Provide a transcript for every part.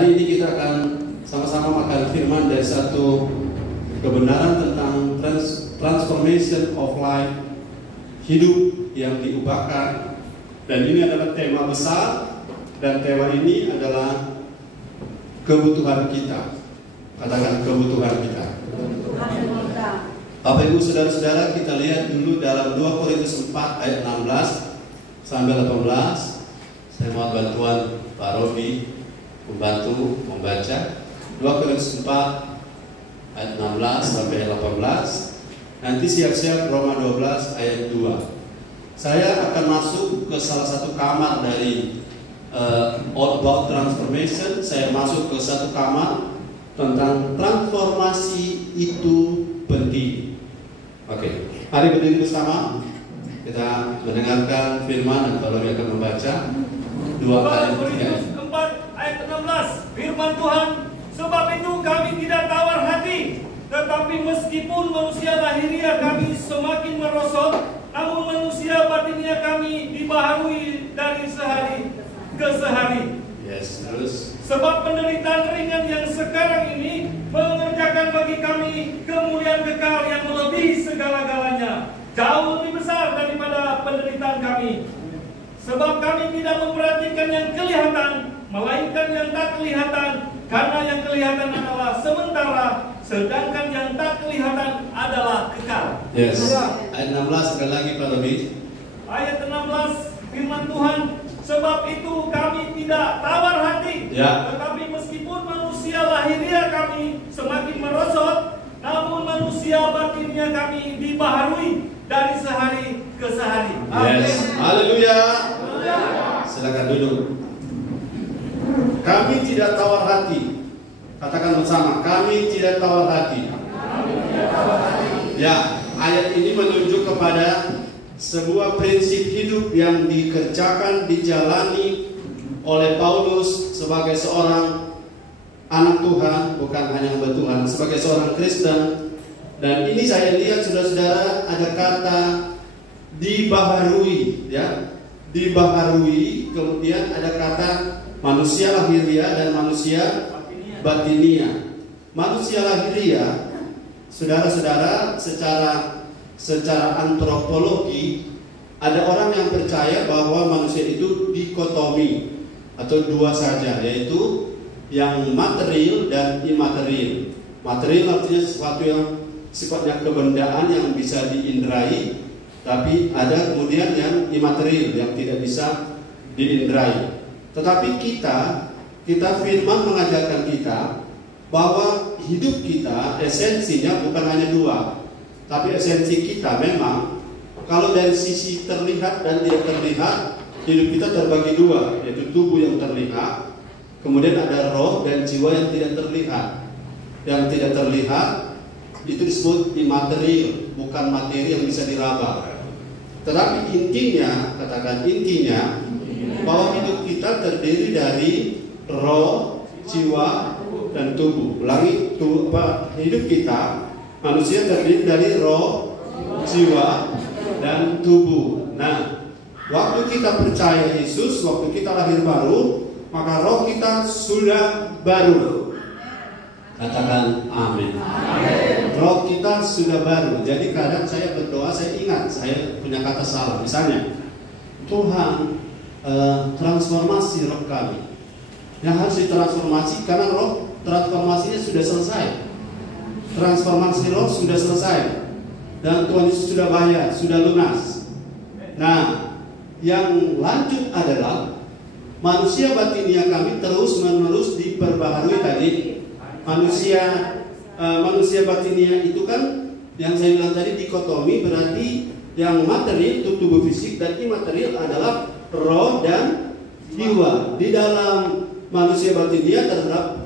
Hari ini kita akan sama-sama makan firman dari satu kebenaran tentang transformation of life, hidup yang diubahkan. Dan ini adalah tema besar, dan tema ini adalah kebutuhan kita. Katakan kebutuhan kita. Bapak Ibu Saudara-saudara, kita lihat dulu dalam 2 Korintus 4 ayat 16 sampai 18. Saya mohon bantuan Pak Robi membantu membaca 2 Korintus 4 ayat 16 sampai 18. Nanti siap-siap Roma 12 ayat 2. Saya akan masuk ke salah satu kamar dari Outbound Transformation. Saya masuk ke satu kamar tentang transformasi itu penting. Oke, mari berdiri bersama. Kita mendengarkan firman dan kalau dia akan membaca 2 Korintus 4 ayat 16. Firman Tuhan, sebab itu kami tidak tawar hati, tetapi meskipun manusia lahiriah kami semakin merosot, namun manusia batinnya kami dibaharui dari sehari ke sehari. Yes, terus. Sebab penderitaan ringan yang sekarang ini mengerjakan bagi kami kemuliaan kekal yang melebihi segala-galanya, jauh lebih besar daripada penderitaan kami. Sebab kami tidak memperhatikan yang kelihatan, melainkan yang tak kelihatan, karena yang kelihatan adalah sementara, sedangkan yang tak kelihatan adalah kekal. Yes. Ayat 16 sekali lagi Pak Robi. Ayat 16 firman Tuhan, sebab itu kami tidak tawar hati, tetapi meskipun manusia lahiriah kami semakin merosot, namun manusia batinnya kami dibaharui dari sehari ke sehari. Yes. Haleluya. Silakan duduk. Kami tidak tawar hati. Katakan bersama, kami tidak tawar hati. Ya, ayat ini menunjuk kepada sebuah prinsip hidup yang dikerjakan, dijalani oleh Paulus sebagai seorang anak Tuhan, bukan hanya hamba Tuhan, sebagai seorang Kristen. Dan ini saya lihat saudara-saudara ada kata dibaharui, ya, dibaharui. Kemudian ada kata manusia lahiriah dan manusia batinia. Manusia lahiriah, saudara-saudara, secara antropologi ada orang yang percaya bahwa manusia itu dikotomi atau dua saja, yaitu yang material dan imaterial. Material artinya sesuatu yang sifatnya kebendaan yang bisa diindrai, tapi ada kemudian yang imaterial yang tidak bisa diindrai. Tetapi kita firman mengajarkan kita bahwa hidup kita esensinya bukan hanya dua, tapi esensi kita memang kalau dari sisi terlihat dan tidak terlihat, hidup kita terbagi dua, yaitu tubuh yang terlihat, kemudian ada roh dan jiwa yang tidak terlihat. Yang tidak terlihat itu disebut imaterial, bukan materi yang bisa diraba. Tetapi intinya, katakan intinya, bahwa hidup kita terdiri dari roh, jiwa, dan tubuh. Ulangi, hidup kita manusia terdiri dari roh, jiwa, dan tubuh. Nah, waktu kita percaya Yesus, waktu kita lahir baru, maka roh kita sudah baru. Katakan amin. Roh kita sudah baru. Jadi kadang saya berdoa, saya ingat saya punya kata salah. Misalnya, Tuhan transformasi roh kami. Yang harus ditransformasi karena roh transformasinya sudah selesai. Transformasi roh sudah selesai. Dan Tuhan Yesus sudah bayar, sudah lunas. Nah, yang lanjut adalah manusia batinia kami terus-menerus diperbaharui tadi. Manusia batinia itu kan yang saya bilang tadi dikotomi, berarti yang materi itu tubuh fisik dan imaterial adalah roh dan jiwa. Di dalam manusia batinia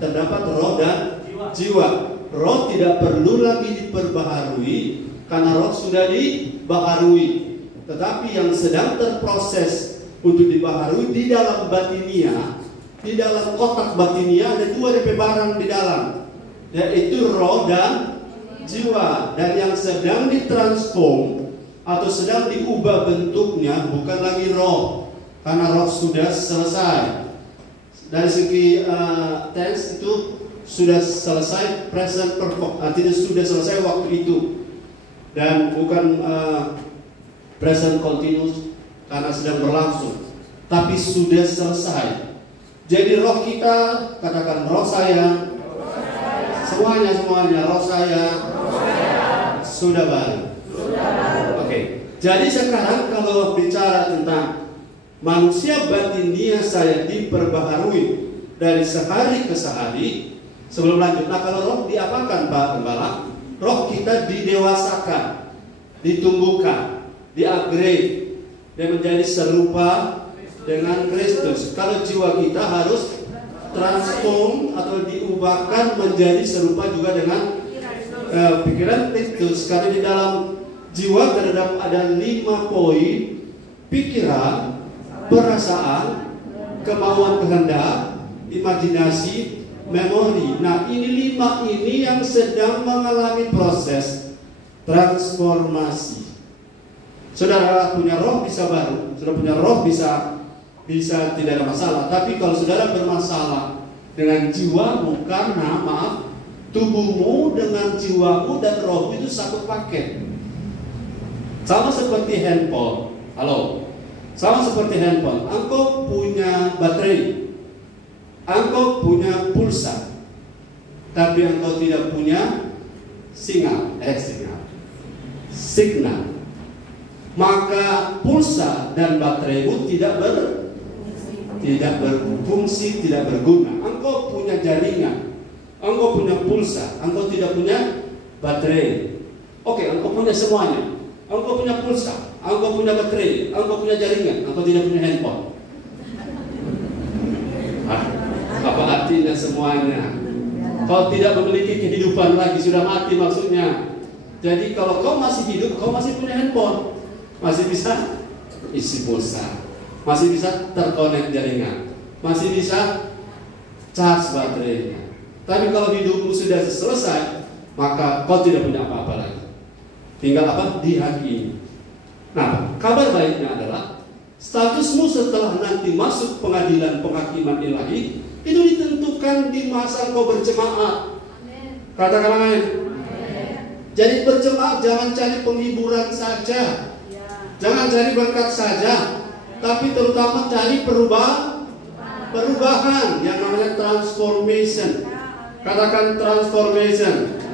terdapat roh dan jiwa. Roh tidak perlu lagi diperbaharui karena roh sudah dibaharui. Tetapi yang sedang terproses untuk dibaharui di dalam batinia, di dalam kotak batinia ada dua DP barang di dalam, yaitu roh dan jiwa. Dan yang sedang ditransform atau sedang diubah bentuknya bukan lagi roh, karena roh sudah selesai. dari segi tense itu sudah selesai, present perfect, artinya sudah selesai waktu itu, dan bukan present continuous karena sedang berlangsung, tapi sudah selesai. Jadi roh kita, katakan roh saya, semuanya roh saya sudah baru. Oke. Jadi sekarang kalau bicara tentang manusia batinia saya diperbaharui dari sehari ke sehari. Sebelum lanjut, nah kalau roh diapakan Pak Gembala? Roh kita didewasakan, ditumbuhkan, di-upgrade, dan menjadi serupa dengan Kristus. Kalau jiwa kita harus transform atau diubahkan menjadi serupa juga dengan pikiran Kristus. Karena di dalam jiwa terdapat ada 5 poin: pikiran, perasaan, kemauan kehendak, imajinasi, memori. Nah, ini 5 ini yang sedang mengalami proses transformasi. Saudara punya roh bisa baru, saudara punya roh bisa tidak ada masalah. Tapi kalau saudara bermasalah dengan jiwamu, karena maaf, tubuhmu dengan jiwamu dan roh itu satu paket. Sama seperti handphone. Halo. Sama seperti handphone. Engkau punya baterai, engkau punya pulsa, tapi engkau tidak punya signal. Maka pulsa dan bateraimu tidak berfungsi, tidak berguna. Engkau punya jaringan, engkau punya pulsa, engkau tidak punya baterai. Oke, engkau punya semuanya. Engkau punya pulsa, engkau punya baterai, engkau punya jaringan, engkau tidak punya handphone. Apa artinya semuanya? Kau tidak memiliki kehidupan lagi, sudah mati maksudnya. Jadi kalau kau masih hidup, kau masih punya handphone, masih bisa isi pulsa, masih bisa terkonek jaringan, masih bisa charge baterainya. Tapi kalau hidupmu sudah selesai, maka kau tidak punya apa-apa lagi. Tinggal apa? Dihakimi. Nah, kabar baiknya adalah statusmu setelah nanti masuk pengadilan penghakiman ilahi itu ditentukan di masa engkau berjemaat. Katakan amin. Jadi berjemaat jangan cari penghiburan saja, jangan cari berkat saja, tapi terutama cari perubahan yang namanya transformation. Katakan transformation.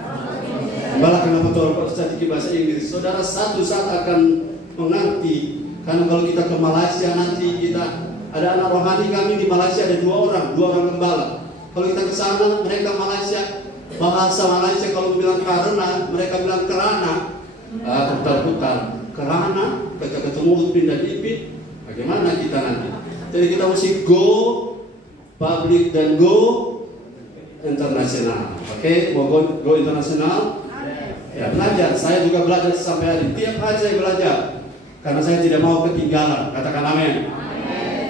Malah kenapa Tuhan sedikit bahasa Inggris? Saudara satu saat akan mengerti. Karena kalau kita ke Malaysia nanti kita ada anak rohani kami di Malaysia ada 2 orang gembala. Kalau kita ke sana mereka Malaysia, bahasa Malaysia kalau bilang karena mereka bilang kerana, putar-putar kerana, ketemu pindah ipit. Bagaimana kita nanti? Jadi kita mesti go public dan go internasional. Oke, mau go internasional? Ya belajar. Saya juga belajar sampai hari. Tiap hari saya belajar karena saya tidak mau ketinggalan. Katakan amin.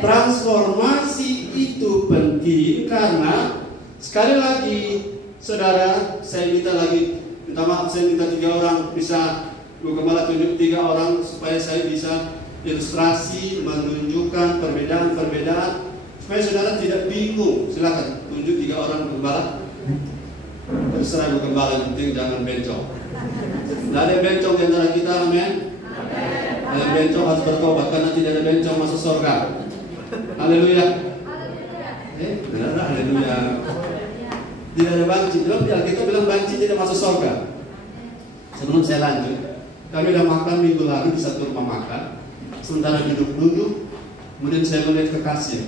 Transformasi itu penting karena sekali lagi, saudara, saya minta maaf, saya minta 3 orang bisa Bu Gembala tunjuk 3 orang supaya saya bisa ilustrasi menunjukkan perbedaan supaya saudara tidak bingung. Silakan tunjuk 3 orang Bu Gembala. Terserah Bu Gembala, yang penting jangan bencong. Tidak ada bencong di antara kita, amin. Yang bencong harus bertobat karena tidak ada bencong masuk surga. Haleluya. Haleluya. Tidak ada banci. Kita bilang banci tidak masuk surga. Sebelum saya lanjut, kami sudah makan minggu lalu di satu rumah makan. Sementara duduk-duduk, kemudian saya melihat ke kasir.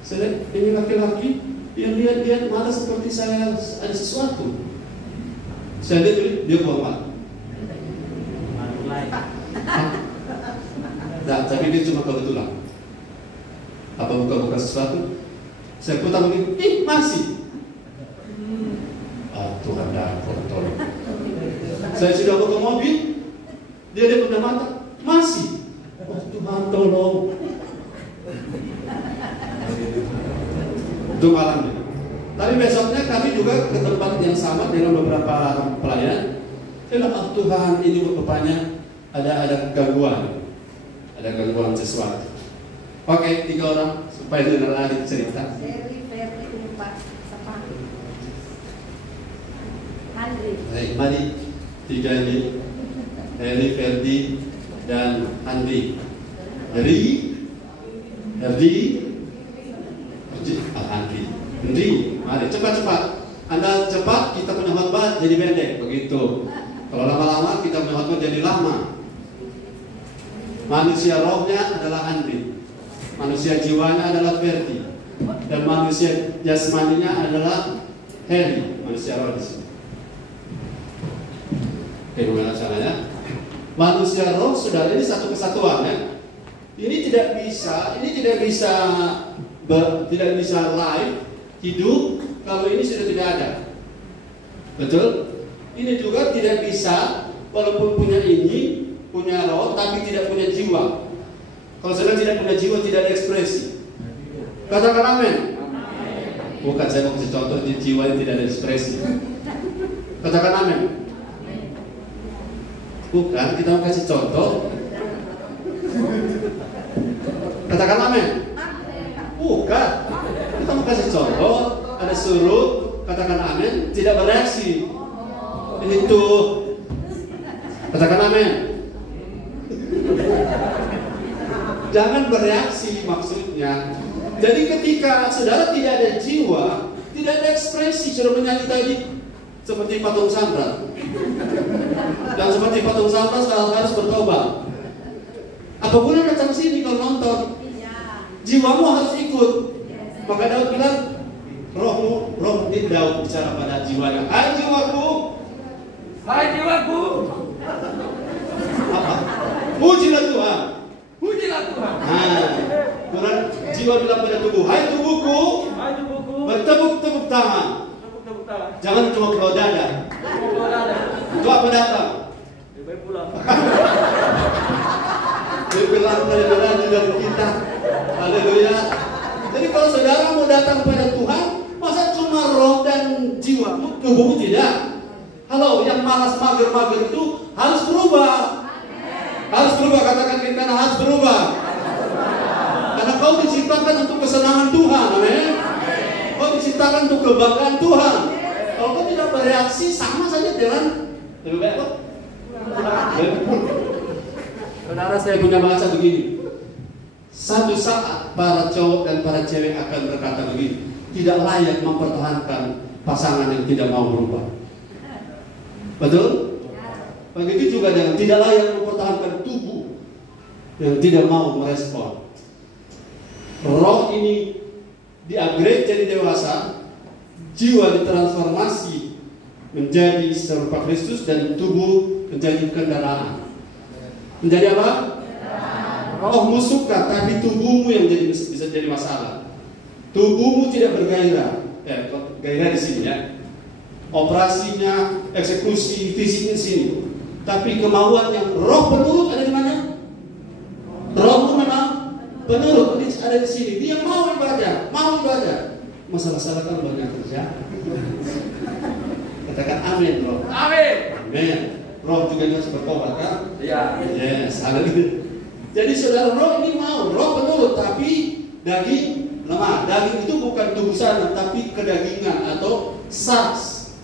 Saya lihat ini laki-laki yang lihat mata seperti saya ada sesuatu. Saya lihat dia buang mata. Nah, tapi dia cuma kebetulan. Apa buka-buka sesuatu? Saya putar begini, masih. Tuhan dah tolong. Saya sudah buka mobil, dia punya mata, masih. Tuhan tolong. Itu malamnya. Tapi besoknya kami juga ke tempat yang sama dengan beberapa pelayan. Tuhan, ini bapaknya ada gangguan sesuatu. Oke, 3 orang supaya dengar lagi cerita. Ferdi, Pak Sepang. Andri. Baik, mari 3 ini. Heri, Ferdi, dan Andri. Heri, Ferdi, Andri. Andri, mari cepat-cepat. Anda cepat, kita punya khotbah jadi pendek, begitu. Kalau lama-lama kita punya khotbah jadi lama. Manusia rohnya adalah Andri, manusia jiwanya adalah Ferdi, dan manusia jasmaninya adalah Heri, manusia roh di sini. Oke, gimana caranya? Manusia roh, saudara, ini satu kesatuan ya. Ini tidak bisa live hidup kalau ini sudah tidak ada. Betul? Ini juga tidak bisa, walaupun punya ini, punya roh, tapi tidak punya jiwa. Kalau saudara tidak punya jiwa, tidak ada ekspresi. Katakan amin. Bukan, saya mau kasih contoh di jiwa yang tidak ada ekspresi. Katakan amin. Bukan, kita mau kasih contoh. Katakan amin. Bukan, kita mau kasih contoh. Ada suruh, katakan amin, tidak bereaksi. Itu. Katakan amin. Jangan bereaksi maksudnya. Jadi ketika saudara tidak ada jiwa, tidak ada ekspresi, sudah menyanyi tadi seperti patung sandra. Dan seperti patung sandra sekarang harus bertobat. Apa boleh datang sini kalau nonton? Jiwamu harus ikut. Maka Daud bilang, roh Daud bicara pada jiwanya. Hai jiwaku, Hai jiwaku, apa? Pujilah Tuhan. pujilah Tuhan. Nah, Quran jiwa bilang pada tubuh, hai tubuhku, Hai tubuhku, bertepuk-tepuk tangan. tepuk-tepuk tangan. Jangan cuma keluar dada. Keluar dada. Itu apa datang? Lebih pulang. Bebelan dari kita. Haleluya. Jadi kalau saudara mau datang pada Tuhan, masa cuma roh dan jiwa, tubuhmu tidak? Halo, yang malas mager-mager itu harus berubah. Harus berubah, katakan kita harus berubah. Karena kau diciptakan untuk kesenangan Tuhan, amin. Kau diciptakan untuk kebanggaan Tuhan. Kalau kau tidak bereaksi, sama saja dengan lebih baik kok. Saudara, saya punya bahasa begini. Satu saat para cowok dan para cewek akan berkata begini, tidak layak mempertahankan pasangan yang tidak mau berubah. Betul? Begitu juga dengan tidak layak mempertahankan tubuh yang tidak mau merespon. Roh ini di-upgrade jadi dewasa, jiwa ditransformasi menjadi serupa Kristus, dan tubuh menjadi kendaraan. Menjadi apa? Rohmu suka, tapi tubuhmu yang bisa jadi masalah. Tubuhmu tidak bergairah. Gairah di sini ya. Operasinya, eksekusi fisiknya di sini. Tapi kemauan yang roh penurut ada di mana? Rohmu memang penurut ada di sini. Dia mau ibadah, Masalah-masalah kan banyak kerja. Katakan amin, roh. Amin. Amin. Roh juga harus bertobat kan? Iya. Yes, haleluya. Jadi saudara, roh ini mau, roh penurut, tapi daging lemah. Daging itu bukan tubuh sana, tapi kedagingan atau sarx.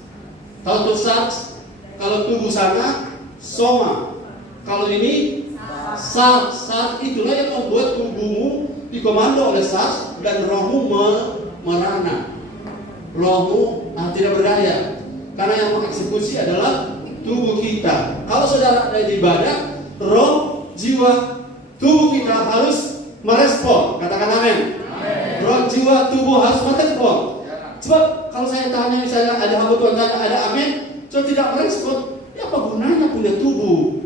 Kalau tuh sarx, kalau tubuh sana soma. Kalau ini sarx. Sarx itulah yang membuat tubuhmu dikomando oleh sarx dan rohmu merana. Rohmu tidak berdaya. Karena yang mengeksekusi adalah tubuh kita. Kalau saudara ada di ibadah, roh, jiwa, tubuh kita harus merespon. Katakan amin. Roh, jiwa, tubuh harus merespon. Sebab kalau saya tanya misalnya ada hamba Tuhan tanya ada amin, so tidak merespon, ya apa gunanya punya tubuh?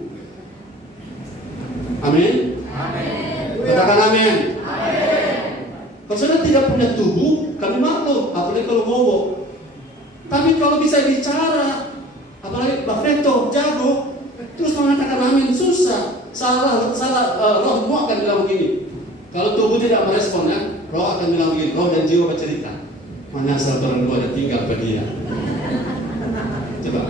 Amin. Katakan amin. Kalau saudara tidak punya tubuh, kami maklum, apalagi kalau ngomong. Tapi kalau bisa bicara, apalagi Pak Feto jago, terus mengatakan amin susah. Salah rohmu akan bilang begini. Kalau tubuh tidak merespon ya, roh akan bilang begini. Roh dan jiwa bercerita, mana asal orang tua ada tinggal pada dia. Coba.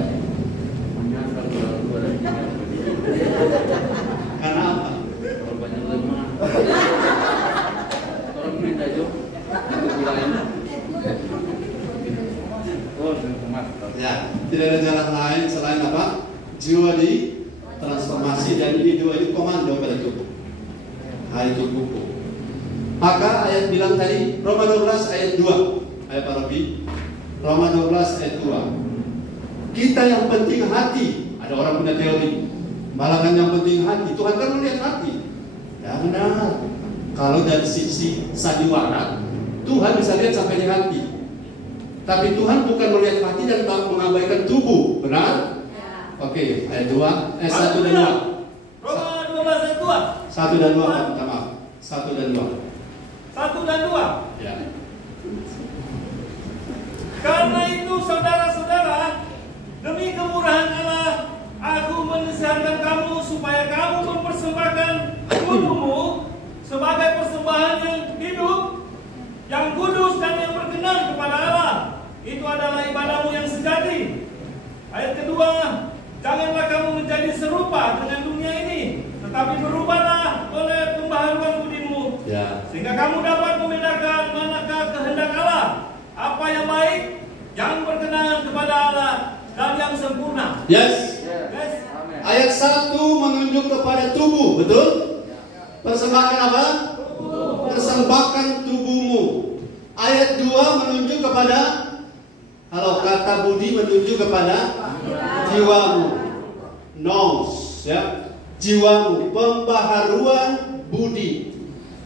Karena apa? Korbannya lemah. Ya, tidak ada jalan lain selain apa? Jiwa di transformasi, dan ini dua ini komando pada tubuh. Hari tubuhku. Maka ayat bilang tadi Roma 12 ayat 2. Ayat Pak Robi. Roma 12 ayat 2. Kita yang penting hati. Ada orang punya teori. Malah kan yang penting hati. Tuhan kan melihat hati. Ya benar. Kalau dari sisi sandiwara, Tuhan bisa lihat sampai di hati. Tapi Tuhan bukan melihat hati dan mengabaikan tubuh, benar? Ya. Oke, ayat 2, 1 dan 2. Roma 12 ayat 2. 1 dan 2, minta maaf. 1 dan 2. 1 dan 2. Ya. Karena itu saudara-saudara, demi kemurahan Allah, aku menasihatkan kamu supaya kamu mempersembahkan tubuhmu sebagai persembahan yang hidup, yang kudus dan yang berkenan kepada Allah. Itu adalah ibadahmu yang sejati. Ayat kedua, janganlah kamu menjadi serupa dengan dunia ini, tetapi berubahlah oleh pembaharuan budimu, Ya. sehingga kamu dapat membedakan manakah kehendak Allah, apa yang baik, yang berkenan kepada Allah, dan yang sempurna. Yes. Yes. Ayat 1 menunjuk kepada tubuh, betul? Persembahkan apa? Persembahkan tubuhmu. Ayat 2 menunjuk kepada, kalau kata budi menunjuk kepada jiwamu. Nous, ya. Jiwamu, pembaharuan budi.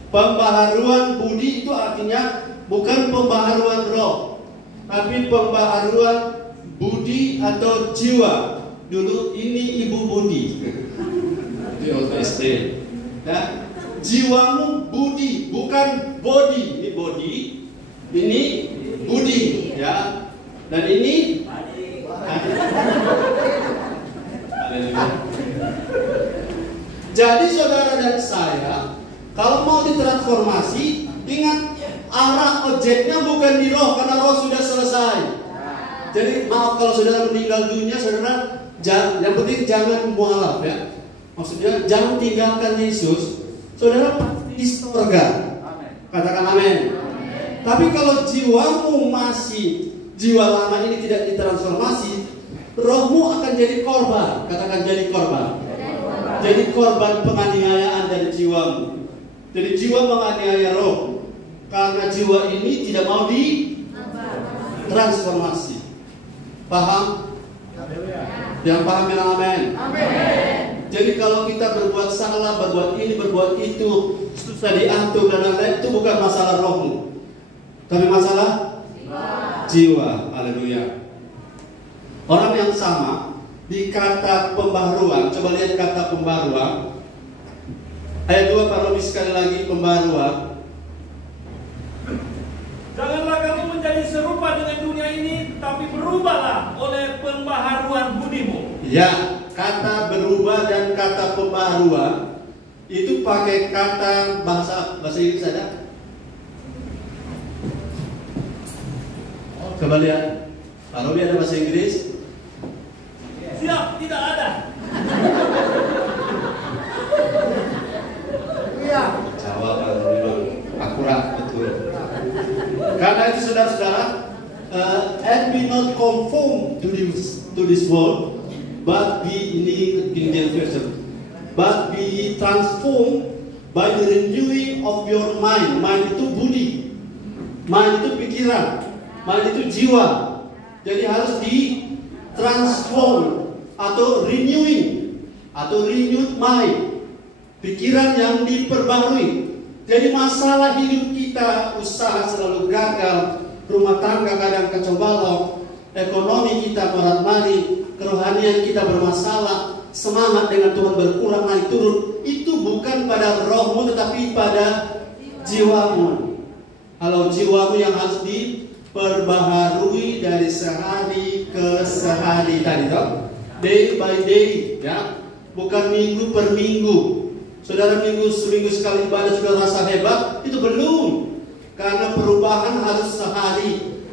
Pembaharuan budi itu artinya bukan pembaharuan roh, tapi pembaharuan budi atau jiwa. Dulu ini Ibu Budi di OTSD. Ya. Jiwamu budi, bukan body. Ini body, ini budi, ya. Dan ini jadi saudara dan saya, kalau mau ditransformasi, ingat arah objeknya bukan di roh, karena roh sudah selesai. Jadi maaf kalau saudara meninggal dunia, saudara yang penting jangan mualaf, ya. Maksudnya jangan tinggalkan Yesus. Saudara pasti di surga. Katakan amin. Tapi kalau jiwamu masih, jiwa lama ini tidak ditransformasi, rohmu akan jadi korban. Katakan jadi korban. Jadi korban penganiayaan dari jiwamu. Jadi jiwa menganiaya roh, karena jiwa ini tidak mau ditransformasi. Paham? Yang paham bilang amin. Jadi kalau kita berbuat salah, berbuat ini, berbuat itu, susah diatur dan lain-lain, itu bukan masalah rohmu, tapi masalah jiwa. Haleluya. Orang yang sama di kata pembaharuan, coba lihat kata pembaharuan. Ayat 2 Pak Robi sekali lagi, pembaharuan. Janganlah kamu menjadi serupa dengan dunia ini, tapi berubahlah oleh pembaharuan budimu. Ya, kata berubah dan kata pembaharuan itu pakai kata bahasa Inggris ada? Coba lihat. Pak Robi ada bahasa Inggris? Siap, tidak ada. Jawab Pak Robi, akurat betul. Karena itu saudara-saudara, and be not conformed to this world, but be in the version, but be transformed by the renewing of your mind. Mind itu budi, mind itu pikiran, mind itu jiwa. Jadi harus di-transform atau renewing atau renewed mind, pikiran yang diperbarui. Jadi masalah hidup kita, usaha selalu gagal, rumah tangga kadang kacau balau, ekonomi kita berat-mari, kerohanian kita bermasalah, semangat dengan Tuhan berkurang naik turun, itu bukan pada rohmu tetapi pada jiwamu. Kalau jiwamu yang harus diperbaharui dari sehari ke sehari tadi, toh? Day by day, ya, bukan minggu per minggu. Saudara seminggu sekali ibadah sudah rasa hebat, itu belum. Karena perubahan harus sehari,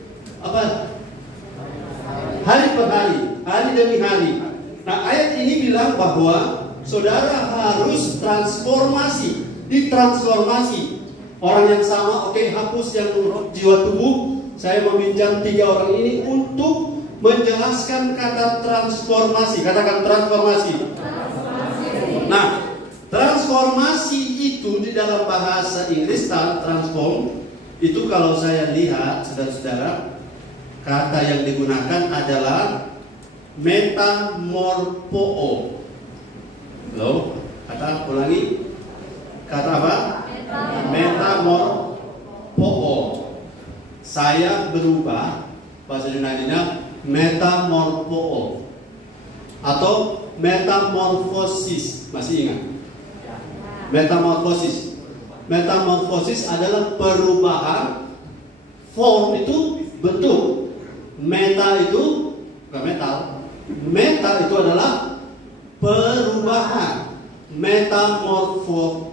hari per hari, hari demi hari. Nah, ayat ini bilang bahwa saudara harus transformasi, ditransformasi. Orang yang sama, oke, hapus yang jiwa tubuh. Saya meminjam 3 orang ini untuk menjelaskan kata transformasi. Katakan transformasi. Nah, transformasi itu di dalam bahasa Inggris transform itu kalau saya lihat saudara-saudara, kata yang digunakan adalah metamorpho. Loh, kata ulangi. Kata apa? Metamorpho. Saya berubah. Bahasa Yunaninya metamorpho atau metamorfosis. Masih ingat? Metamorfosis. Metamorfosis adalah perubahan. Form itu bentuk. Meta itu bukan metal. Meta itu adalah perubahan. Metamorpho,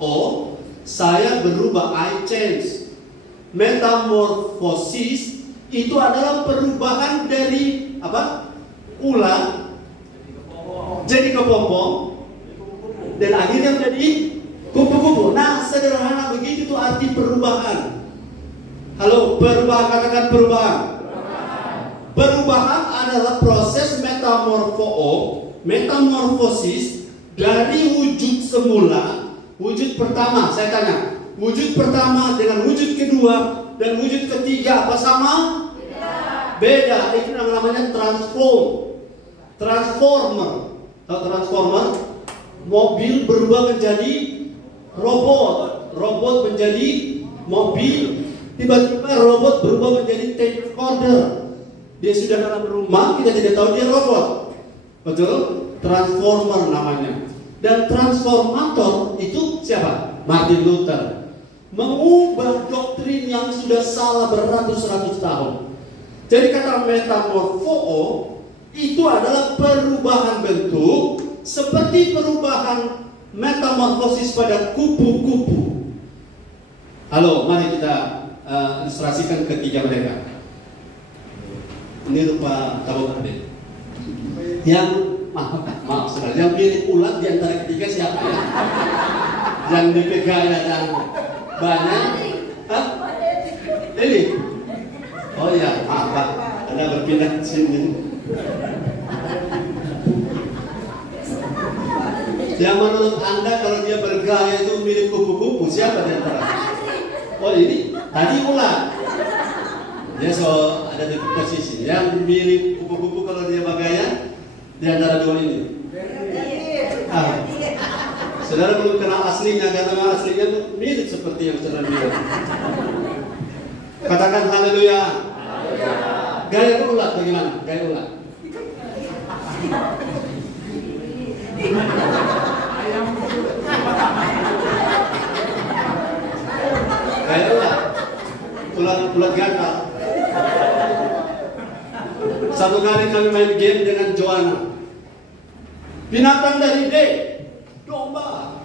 saya berubah, I change. Metamorfosis itu adalah perubahan dari apa? Ulat jadi kepompong dan akhirnya menjadi kupu-kupu. Nah, sederhana begitu itu arti perubahan. Halo, perubahan, katakan perubahan. Perubahan adalah proses metamorfosis dari wujud semula. Wujud pertama, saya tanya, wujud pertama dengan wujud kedua dan wujud ketiga apa sama? Beda. Itu namanya transformer. Tahu transformer? Mobil berubah menjadi robot. Robot menjadi mobil. Tiba-tiba robot berubah menjadi tape recorder. Dia sudah dalam rumah, kita tidak tahu dia robot. Betul? Transformer namanya. Dan transformator itu siapa? Martin Luther. Mengubah doktrin yang sudah salah beratus-ratus tahun. Jadi kata metamorpho itu adalah perubahan bentuk seperti perubahan metamorfosis pada kupu-kupu. Halo, mari kita ilustrasikan ketiga mereka. Ini rupa tabung gede. Yang maaf saudara, yang pilih ulat di antara ketiga siapa ya? Yang dipegang dan banyak. Hah? Ini? Oh iya, maaf Pak, Anda berpindah ke sini. Yang menurut Anda kalau dia bergaya itu mirip kupu-kupu, siapa di antara? Oh ini, tadi ulat. Dia ada di posisi yang mirip kupu-kupu kalau dia bergaya di antara dua ini. Saudara belum kenal aslinya karena aslinya itu mirip seperti yang saudara lihat. Katakan haleluya. Gaya ulat bagaimana? Gaya ulat. Gaya ulat. Ulat gatal. Satu kali kami main game dengan Joanna. Binatang dari D, domba.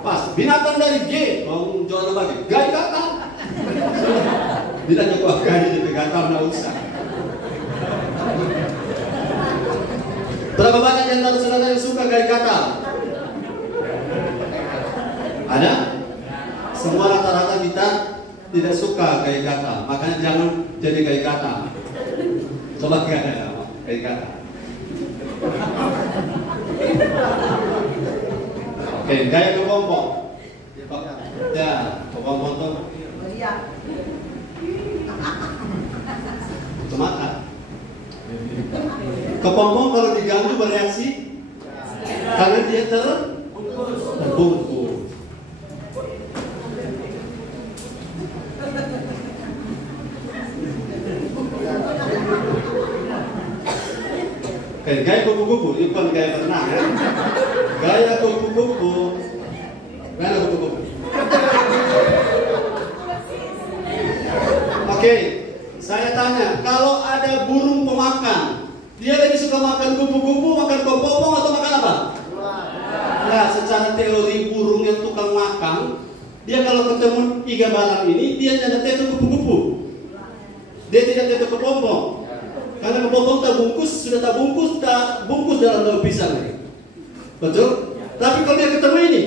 Pas binatang dari G, mau Joanna bagi gaya gatal. Bila coba gaya jadi gatal nggak usah. Berapa banyak yang tahu saudara yang suka gaya gatal? Ada? Semua rata-rata kita tidak suka gaya gatal, makanya jangan jadi gaya gatal. Coba gaya gatal. Oke, gaya kepompong. Ya, kepompong tuh. Cemaka. Kepompong kalau diganggu bereaksi karena dia terbungkus. Oke, gaya kupu-kupu, ini bukan gaya berenang ya. Gaya kupu-kupu. Gaya kupu-kupu. Oke, saya tanya, kalau ada burung pemakan, dia lebih suka makan kupu-kupu, makan kepompong atau makan apa? Nah, secara teori burung yang tukang makan, dia kalau ketemu tiga barang ini, dia tidak tetek kupu-kupu. Dia tidak tetek kepompong. Karena kepompong tak bungkus dalam daun pisang. Betul? Tapi kalau dia ketemu ini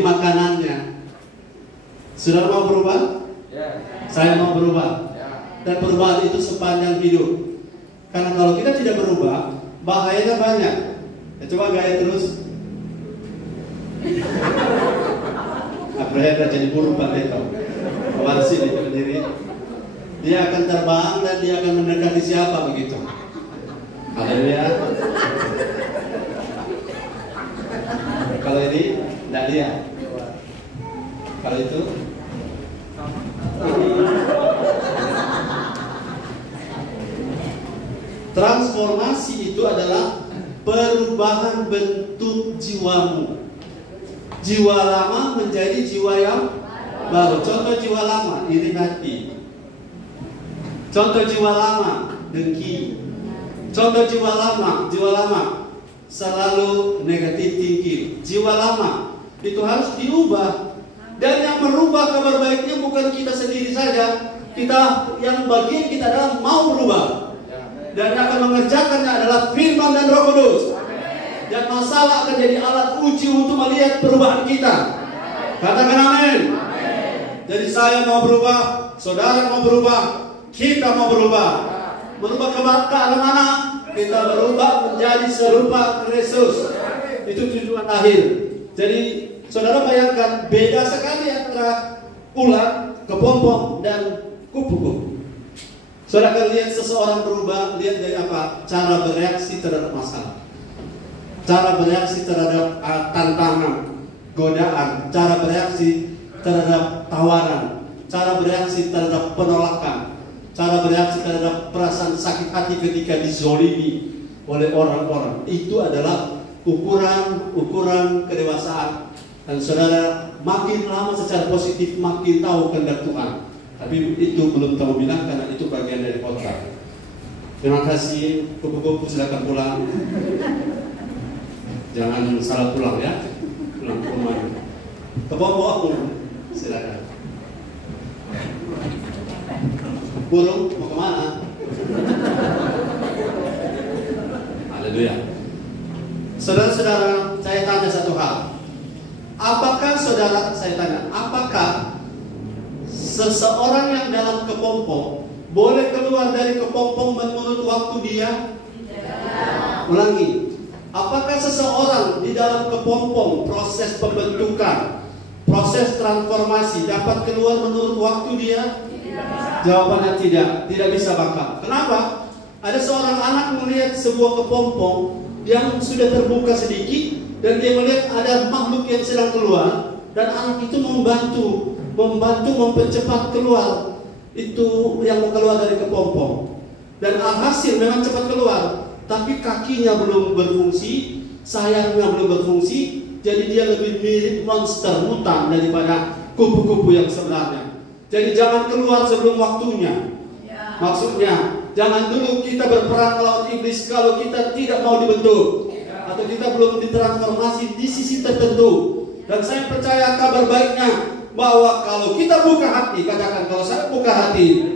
makanannya. Saudara mau berubah? Saya mau berubah. Dan perubahan itu sepanjang hidup. Karena kalau kita tidak berubah, bahayanya banyak. Ya, coba gaya terus. Abraham jadi burung Pak Deto. Kemarin sini berdiri. Dia akan terbang dan dia akan mendekati siapa begitu. Haleluya. Kalau ini tidak dia. Kalau itu transformasi itu adalah perubahan bentuk jiwamu. Jiwa lama menjadi jiwa yang baru. Contoh jiwa lama, iri hati. Contoh jiwa lama, dengki. Contoh jiwa lama selalu negatif thinking. Jiwa lama itu harus diubah. Dan yang merubah kabar baiknya bukan kita sendiri saja. Yang bagian kita adalah mau berubah. Dan yang akan mengerjakannya adalah firman dan Roh Kudus. Dan masalah akan jadi alat uji untuk melihat perubahan kita. Katakan amin. Jadi saya mau berubah, saudara mau berubah, kita mau berubah. Berubah ke arah mana? Kita berubah menjadi serupa Kristus. Itu tujuan akhir. Jadi saudara bayangkan beda sekali antara ulat, kepompong dan kupu-kupu. Saudara akan lihat seseorang berubah, lihat dari apa? Cara bereaksi terhadap masalah. Cara bereaksi terhadap tantangan, godaan, cara bereaksi terhadap tawaran, cara bereaksi terhadap penolakan, cara bereaksi terhadap perasaan sakit hati ketika dizolimi oleh orang-orang. Itu adalah ukuran kedewasaan. Dan saudara makin lama secara positif makin tahu kehendak Tuhan. Tapi itu belum tahu bilang karena itu bagian dari kontrak. Terima kasih, kupu-kupu silakan pulang. Jangan salah pulang ya. Pulang ke rumah. Kepompong silakan. Burung mau kemana? Haleluya. Saudara-saudara, saya tanya satu hal. Apakah seseorang yang dalam kepompong boleh keluar dari kepompong menurut waktu dia? Tidak. Ulangi. Apakah seseorang di dalam kepompong proses pembentukan, proses transformasi dapat keluar menurut waktu dia? Tidak. Jawabannya tidak bisa bakal. Kenapa? Ada seorang anak melihat sebuah kepompong yang sudah terbuka sedikit dan dia melihat ada makhluk yang sedang keluar dan anak itu membantu mempercepat keluar itu yang mau keluar dari kepompong. Dan alhasil memang cepat keluar, tapi kakinya belum berfungsi, sayapnya belum berfungsi, jadi dia lebih mirip monster mutan daripada kupu-kupu yang sebenarnya. Jadi jangan keluar sebelum waktunya. Maksudnya, jangan dulu kita berperang melawan iblis kalau kita tidak mau dibentuk atau kita belum ditransformasi di sisi tertentu. Dan saya percaya kabar baiknya bahwa kalau kita buka hati, katakan kalau saya buka hati,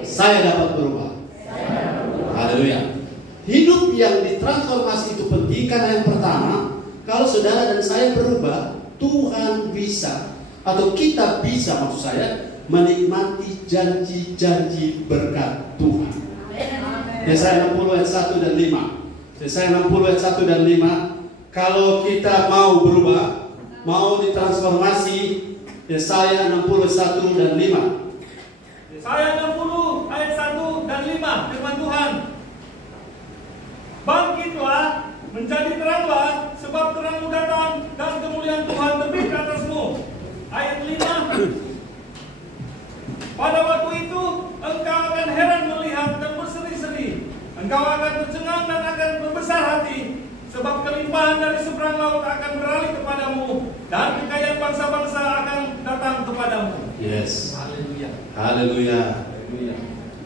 saya dapat berubah. Haleluya. Hidup yang ditransformasi itu penting karena yang pertama, kalau saudara dan saya berubah, Tuhan bisa atau kita bisa, maksud saya, menikmati janji-janji berkat Tuhan. Yesaya 60 ayat 1 dan 5. Yesaya 60 ayat 1 dan 5. Kalau kita mau berubah, mau ditransformasi, Yesaya 61 dan 5. Yesaya 60 ayat 1 dan 5, firman Tuhan. Bangkitlah, menjadi teranglah, sebab terangmu datang dan kemuliaan Tuhan terbit ke atasmu. Ayat 5. Pada waktu itu engkau akan heran melihat dan berseri-seri. Engkau akan tercengang dan akan berbesar hati, sebab kelimpahan dari seberang laut akan beralih kepadamu dan kekayaan bangsa-bangsa akan datang kepadamu. Yes. Haleluya. Haleluya.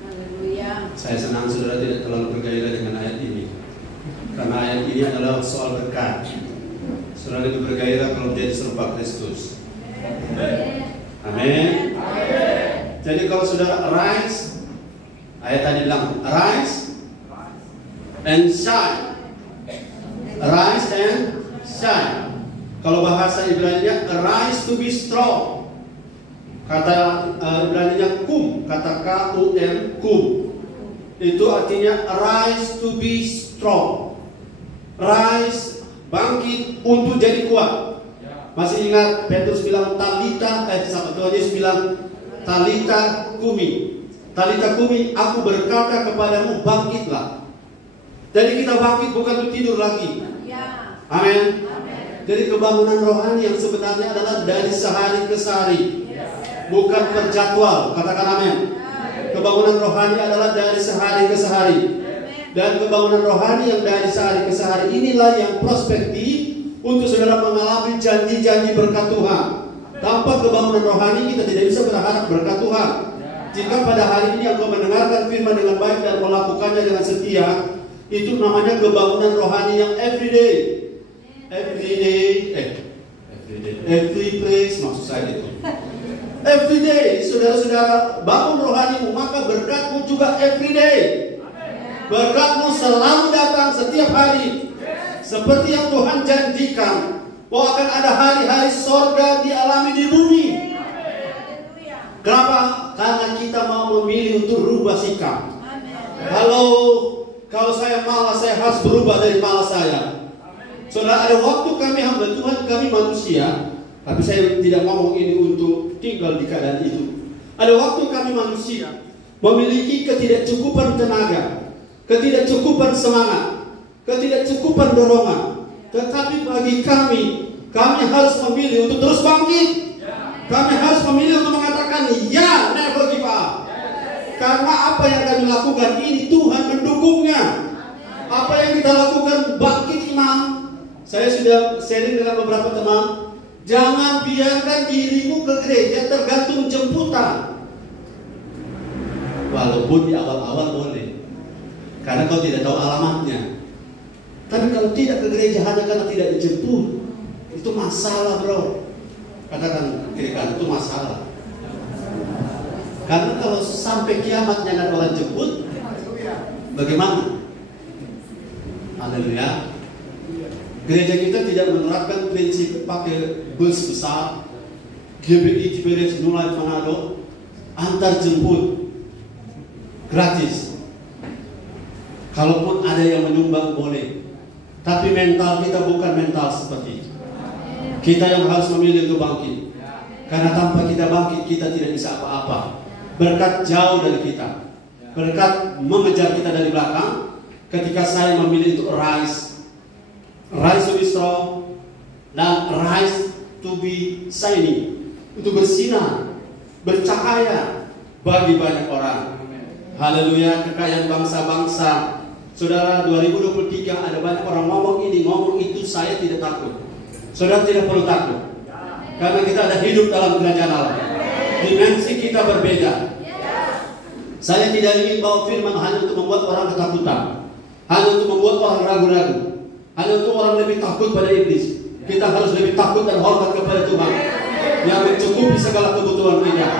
Haleluya. Saya senang saudara tidak terlalu bergairah dengan ayat ini, karena ayat ini adalah soal berkat. Saudara lebih bergairah kalau menjadi serupa Kristus. Amin. Jadi kalau saudara arise, ayat tadi bilang arise and shine. Arise and shine. Kalau bahasa Ibrani-nya arise to be strong. Kata Ibraninya kum, kata K-U-M, kum. Itu artinya rise to be strong. Rise, bangkit untuk jadi kuat. Masih ingat Petrus bilang Talita, Tuhan Yesus bilang Talita kumi. Talita kumi, aku berkata kepadamu bangkitlah. Jadi kita bangkit bukan untuk tidur lagi. Amin. Jadi kebangunan rohani yang sebenarnya adalah dari sehari ke sehari, bukan terjadwal. Katakan amin. Kebangunan rohani adalah dari sehari ke sehari. Dan kebangunan rohani yang dari sehari ke sehari inilah yang prospektif untuk saudara mengalami janji-janji berkat Tuhan. Tanpa kebangunan rohani kita tidak bisa berharap berkat Tuhan. Jika pada hari ini engkau mendengarkan firman dengan baik dan melakukannya dengan setia, itu namanya kebangunan rohani yang everyday. Every place, maksud saya itu. Everyday, saudara-saudara bangun rohanimu, maka berkatmu juga everyday. Berkatmu selalu datang setiap hari. Seperti yang Tuhan janjikan, bahwa akan ada hari-hari sorga dialami di bumi. Kenapa? Karena kita mau memilih untuk rubah sikap. Kalau saya malas, saya harus berubah dari malas saya. Saudara, ada waktu kami hamba Tuhan, kami manusia, tapi saya tidak ngomong ini untuk tinggal di keadaan itu. Ada waktu kami manusia memiliki ketidakcukupan tenaga, ketidakcukupan semangat, ketidakcukupan dorongan. Tetapi bagi kami harus memilih untuk terus bangkit. Kami harus memilih untuk mengatakan ya, never give up. Karena apa yang kami lakukan ini Tuhan mendukungnya. Apa yang kita lakukan bangkit iman. Saya sudah sharing dengan beberapa teman. Jangan biarkan dirimu ke gereja tergantung jemputan. Walaupun di awal-awal boleh, karena kau tidak tahu alamatnya. Tapi kalau tidak ke gereja hanya karena tidak dijemput, itu masalah, bro. Katakan kiri kanan, itu masalah. Karena kalau sampai kiamatnya nggak orang jemput, bagaimana? Haleluya. Gereja kita tidak menerapkan prinsip pakai bus besar, GBI Ciberes Nulai Manado, antar jemput gratis. Kalaupun ada yang menyumbang boleh, tapi mental kita bukan mental seperti itu. Kita yang harus memilih untuk bangkit. Karena tanpa kita bangkit kita tidak bisa apa-apa. Berkat jauh dari kita. Berkat mengejar kita dari belakang. Ketika saya memilih untuk rise to be strong, dan rise to be shining, untuk bersinar, bercahaya bagi banyak orang. Haleluya, kekayaan bangsa-bangsa. Saudara, 2023 ada banyak orang ngomong ini, ngomong itu, saya tidak takut. Saudara tidak perlu takut. Karena kita ada hidup dalam kerajaan Allah. Dimensi kita berbeda. Saya tidak ingin bawa firman hanya untuk membuat orang ketakutan, hanya untuk membuat orang ragu-ragu, hanya untuk orang lebih takut pada iblis. Kita harus lebih takut dan hormat kepada Tuhan yang mencukupi segala kebutuhan kita.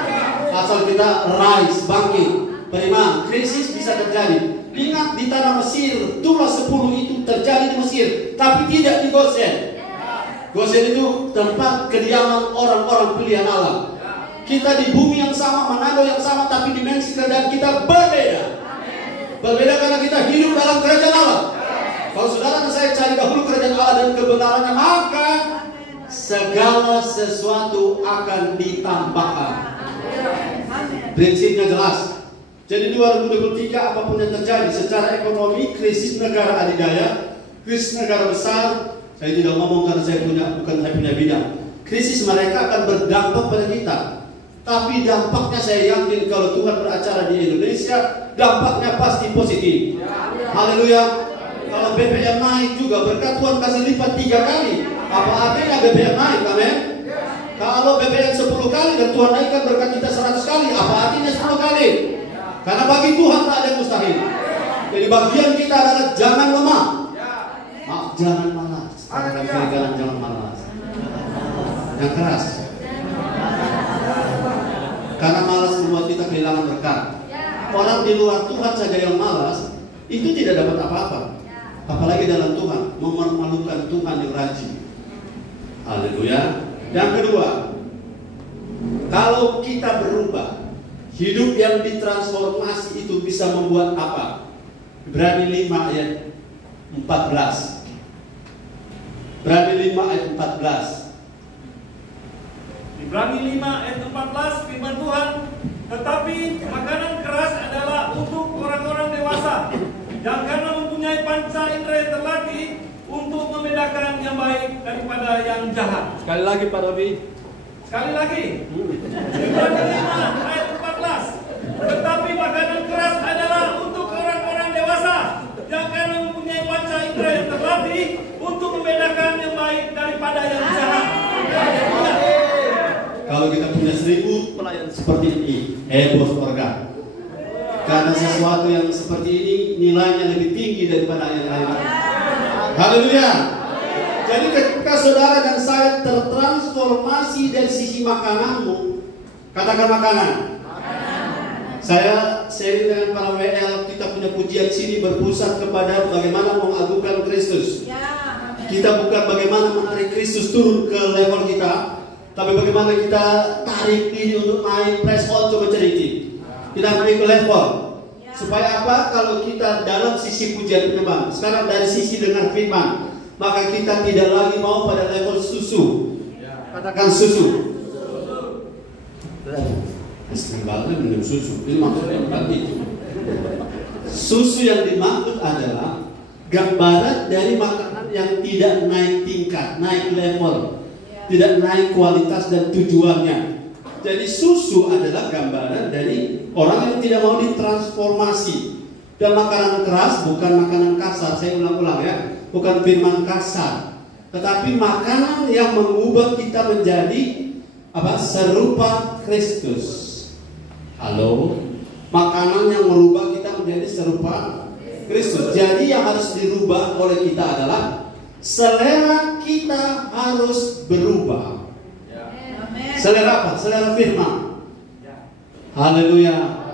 Asal kita rise, bangkit, beriman. Krisis bisa terjadi. Ingat di tanah Mesir, Tulah 10 itu terjadi di Mesir, tapi tidak di Gosen. Gosen itu tempat kediaman orang-orang pilihan Allah. Kita di bumi yang sama, Manado yang sama, tapi dimensi kerajaan kita berbeda. Berbeda karena kita hidup dalam kerajaan Allah. Kalau saudara dan saya cari dahulu kerajaan Allah dan kebenarannya, maka segala sesuatu akan ditambahkan. Prinsipnya jelas. Jadi 2023 apapun yang terjadi secara ekonomi, krisis negara adidaya, krisis negara besar, saya tidak ngomong karena saya punya bidang. Krisis mereka akan berdampak pada kita. Tapi dampaknya saya yakin kalau Tuhan beracara di Indonesia, dampaknya pasti positif. Haleluya. Kalau BBM naik juga, berkat Tuhan kasih lipat 3 kali. Apa artinya BBM naik? Amin. Kalau BBM 10 kali dan Tuhan naikkan berkat kita 100 kali, apa artinya 10 kali? Karena bagi Tuhan tak ada yang mustahil. Jadi bagian kita adalah jangan lemah. Jangan malas. Jangan malas. Yang keras. Karena malas membuat kita kehilangan berkat. Orang di luar Tuhan saja yang malas, itu tidak dapat apa-apa. Apalagi dalam Tuhan, mempermalukan Tuhan yang rajin. Haleluya. Yang kedua, Kalau kita berubah, hidup yang ditransformasi itu bisa membuat apa? Ibrani 5 ayat 14. Ibrani 5 ayat 14. Ibrani 5 ayat 14 firman Tuhan, tetapi makanan keras adalah untuk orang-orang dewasa yang karena mempunyai panca indera yang terlatih untuk membedakan yang baik daripada yang jahat. Sekali lagi Pak Robi. Sekali lagi. Ibrani 5 ayat 14. Tetapi makanan keras adalah untuk orang-orang dewasa yang karena mempunyai panca indera yang terlatih untuk membedakan yang baik daripada yang jahat. Kalau kita punya 1000 pelayan seperti ini, heboh keluarga. Karena sesuatu yang seperti ini nilainya lebih tinggi daripada yang lain. Haleluya. Jadi ketika saudara dan saya tertransformasi dari sisi makananmu, katakan makanan. Saya sharing dengan para WL, kita punya pujian sini berpusat kepada bagaimana mengagungkan Kristus. Kita bukan bagaimana menarik Kristus turun ke level kita, tapi bagaimana kita tarik diri untuk naik press on to maturity. Kita naik ke level. Supaya apa? Kalau kita dalam sisi pujian penyembahan, sekarang dari sisi dengar firman, maka kita tidak lagi mau pada level susu. Katakan susu. Istimewa minum susu. Ini maksudnya bukan itu. Susu yang dimaksud adalah gambaran dari makanan yang tidak naik tingkat, naik level, tidak naik kualitas dan tujuannya. Jadi susu adalah gambaran dari orang yang tidak mau ditransformasi. Dan makanan keras bukan makanan kasar. Saya ulang-ulang ya, bukan firman kasar, tetapi makanan yang mengubah kita menjadi apa? Serupa Kristus. Halo, makanan yang merubah kita menjadi serupa Kristus. Jadi yang harus dirubah oleh kita adalah selera kita harus berubah. Selera apa? Selera firman. Haleluya.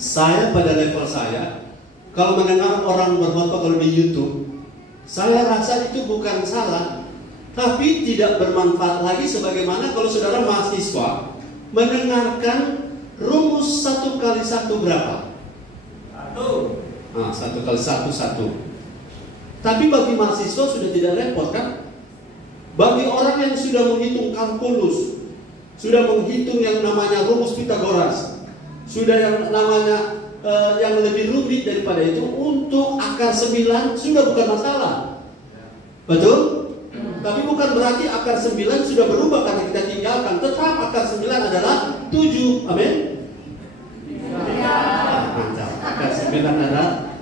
Saya pada level saya, kalau mendengar orang berkhotbah kalau di YouTube, saya rasa itu bukan salah, tapi tidak bermanfaat lagi sebagaimana kalau saudara mahasiswa mendengarkan rumus 1 kali 1 berapa? 1. 1 kali 1 1. Tapi bagi mahasiswa sudah tidak repot kan? Bagi orang yang sudah menghitung kalkulus, sudah menghitung yang namanya rumus Pitagoras, sudah yang namanya yang lebih rumit daripada itu, untuk akar 9 sudah bukan masalah. Betul? Tapi bukan berarti akar 9 sudah berubah karena kita tinggalkan. Tetap akar 9 adalah 7. Amin? Mantap. Akar 9 adalah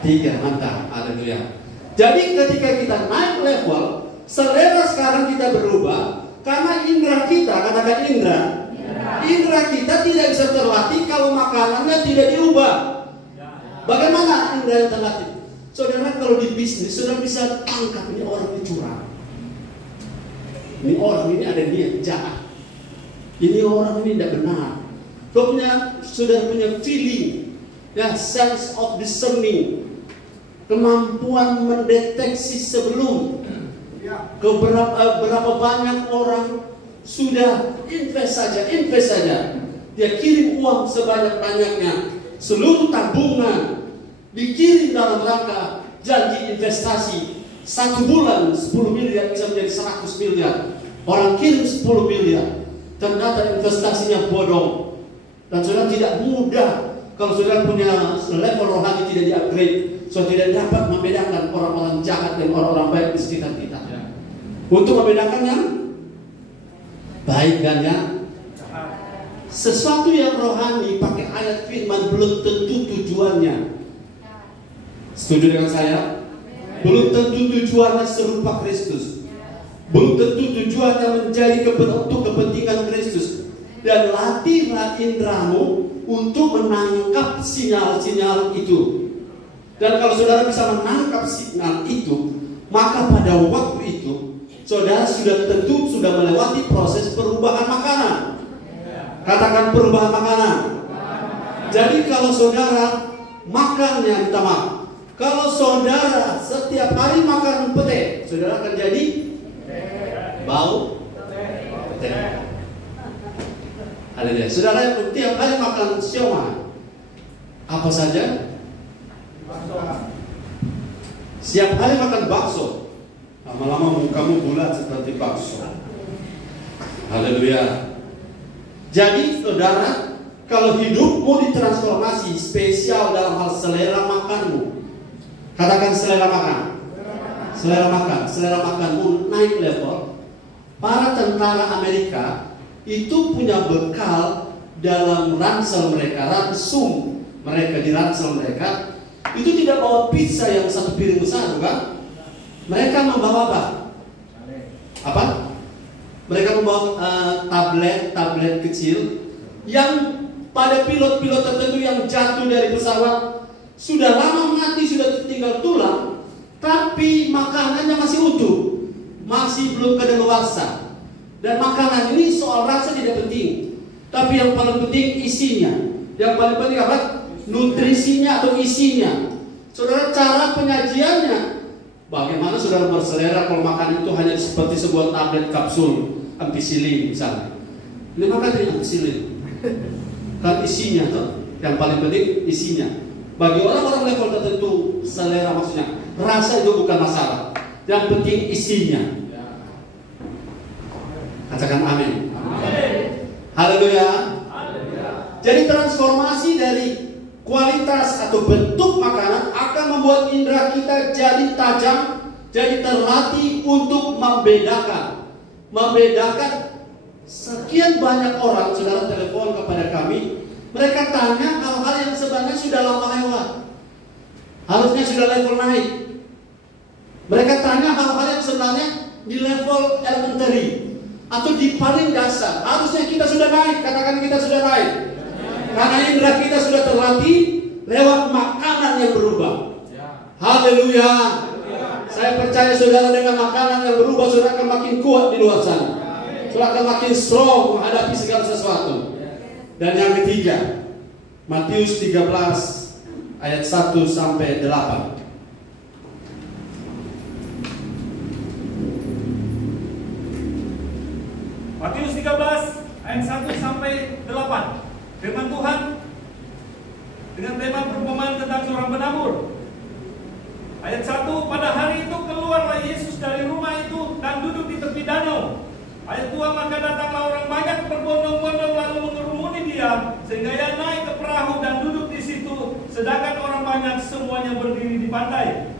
3. Mantap. Haleluya. Jadi ketika kita naik level, selera sekarang kita berubah karena indera kita, katakan indera kita tidak bisa terlatih kalau makanannya tidak diubah. Bagaimana indera yang terlatih? Saudara kalau di bisnis, saudara bisa tangkap ini orang ini curang, ini orang ini ada niat jahat, ini orang ini tidak benar. Saudara punya feeling, ya, sense of discerning, kemampuan mendeteksi sebelum. Berapa banyak orang sudah invest saja. Dia kirim uang sebanyak-banyaknya, seluruh tabungan dikirim dalam rangka janji investasi. 1 bulan 10 miliar bisa menjadi 100 miliar. Orang kirim 10 miliar, ternyata investasinya bodong. Dan saudara tidak mudah kalau saudara punya level rohani tidak di-upgrade, saudara tidak dapat membedakan orang-orang jahat dan orang-orang baik di sekitar kita. Untuk membedakan yang baik dan yang sesuatu yang rohani pakai ayat firman belum tentu tujuannya. Setuju dengan saya? Belum tentu tujuannya serupa Kristus. Belum tentu tujuannya menjadi untuk kepentingan Kristus. Dan latihlah indramu untuk menangkap sinyal-sinyal itu. Dan kalau saudara bisa menangkap sinyal itu, maka pada waktu itu saudara sudah tentu sudah melewati proses perubahan makanan. Katakan perubahan makanan. Jadi kalau saudara makannya, minta maaf, kalau saudara setiap hari makan pete, saudara akan jadi bau pete. Haleluya. Saudara yang tiap hari makan siomay, apa saja? Siap hari makan bakso, lama-lama mukamu bulat seperti bakso. Haleluya. Jadi saudara, kalau hidupmu ditransformasi spesial dalam hal selera makanmu, katakan selera makan. Selera makanmu naik level. Para tentara Amerika itu punya bekal dalam ransel mereka, ransum mereka di ransel mereka. Itu tidak bawa pizza yang satu piring besar, bukan? Mereka membawa apa? Apa? Mereka membawa tablet kecil yang pada pilot-pilot tertentu yang jatuh dari pesawat sudah lama mati, sudah tinggal tulang, tapi makanannya masih utuh, masih belum kadaluarsa. Dan makanan ini soal rasa tidak penting, tapi yang paling penting isinya. Yang paling penting apa? Nutrisinya atau isinya. Saudara, cara penyajiannya, bagaimana saudara berselera kalau makan itu hanya seperti sebuah tablet kapsul ampicillin misalnya. Ini makan dari ampicillin. Kan isinya tuh, yang paling penting isinya. Bagi orang-orang level tertentu, selera maksudnya, rasa itu bukan masalah. Yang penting isinya. Katakan amin. Haleluya. Jadi transformasi dari kualitas atau bentuk makanan akan membuat indera kita jadi tajam, jadi terlatih untuk membedakan. Sekian banyak orang, saudara telepon kepada kami, mereka tanya hal-hal yang sebenarnya sudah lama lewat, harusnya sudah level naik. Mereka tanya hal-hal yang sebenarnya di level elementary atau di paling dasar, harusnya kita sudah naik. Katakan kita sudah naik. Karena indera kita sudah terlatih lewat makanan yang berubah. Haleluya. Saya percaya saudara dengan makanan yang berubah, saudara akan makin kuat di luar sana. Saudara akan makin strong menghadapi segala sesuatu. Dan yang ketiga, Matius 13 ayat 1 sampai 8. Matius 13 ayat 1 sampai 8. Firman Tuhan dengan tema perumpamaan tentang seorang penabur. Ayat 1, pada hari itu keluarlah Yesus dari rumah itu dan duduk di tepi danau. Ayat 2, maka datanglah orang banyak berbondong-bondong lalu mengerumuni dia, sehingga ia naik ke perahu dan duduk di situ, sedangkan orang banyak semuanya berdiri di pantai.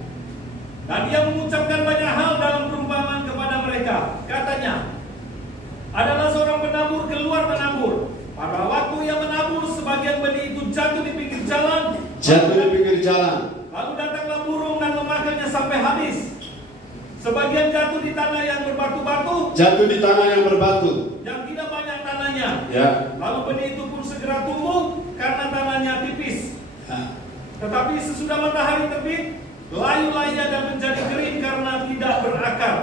Dan dia mengucapkan banyak hal dalam perumpamaan kepada mereka. Katanya, adalah seorang penabur keluar menabur. Pada waktu ia menabur, sebagian benih itu jatuh di pinggir jalan. Lalu datanglah burung dan memakannya sampai habis. Sebagian jatuh di tanah yang berbatu-batu. Yang tidak banyak tanahnya. Lalu benih itu pun segera tumbuh karena tanahnya tipis. Tetapi sesudah matahari terbit, layulah ia dan menjadi kering karena tidak berakar.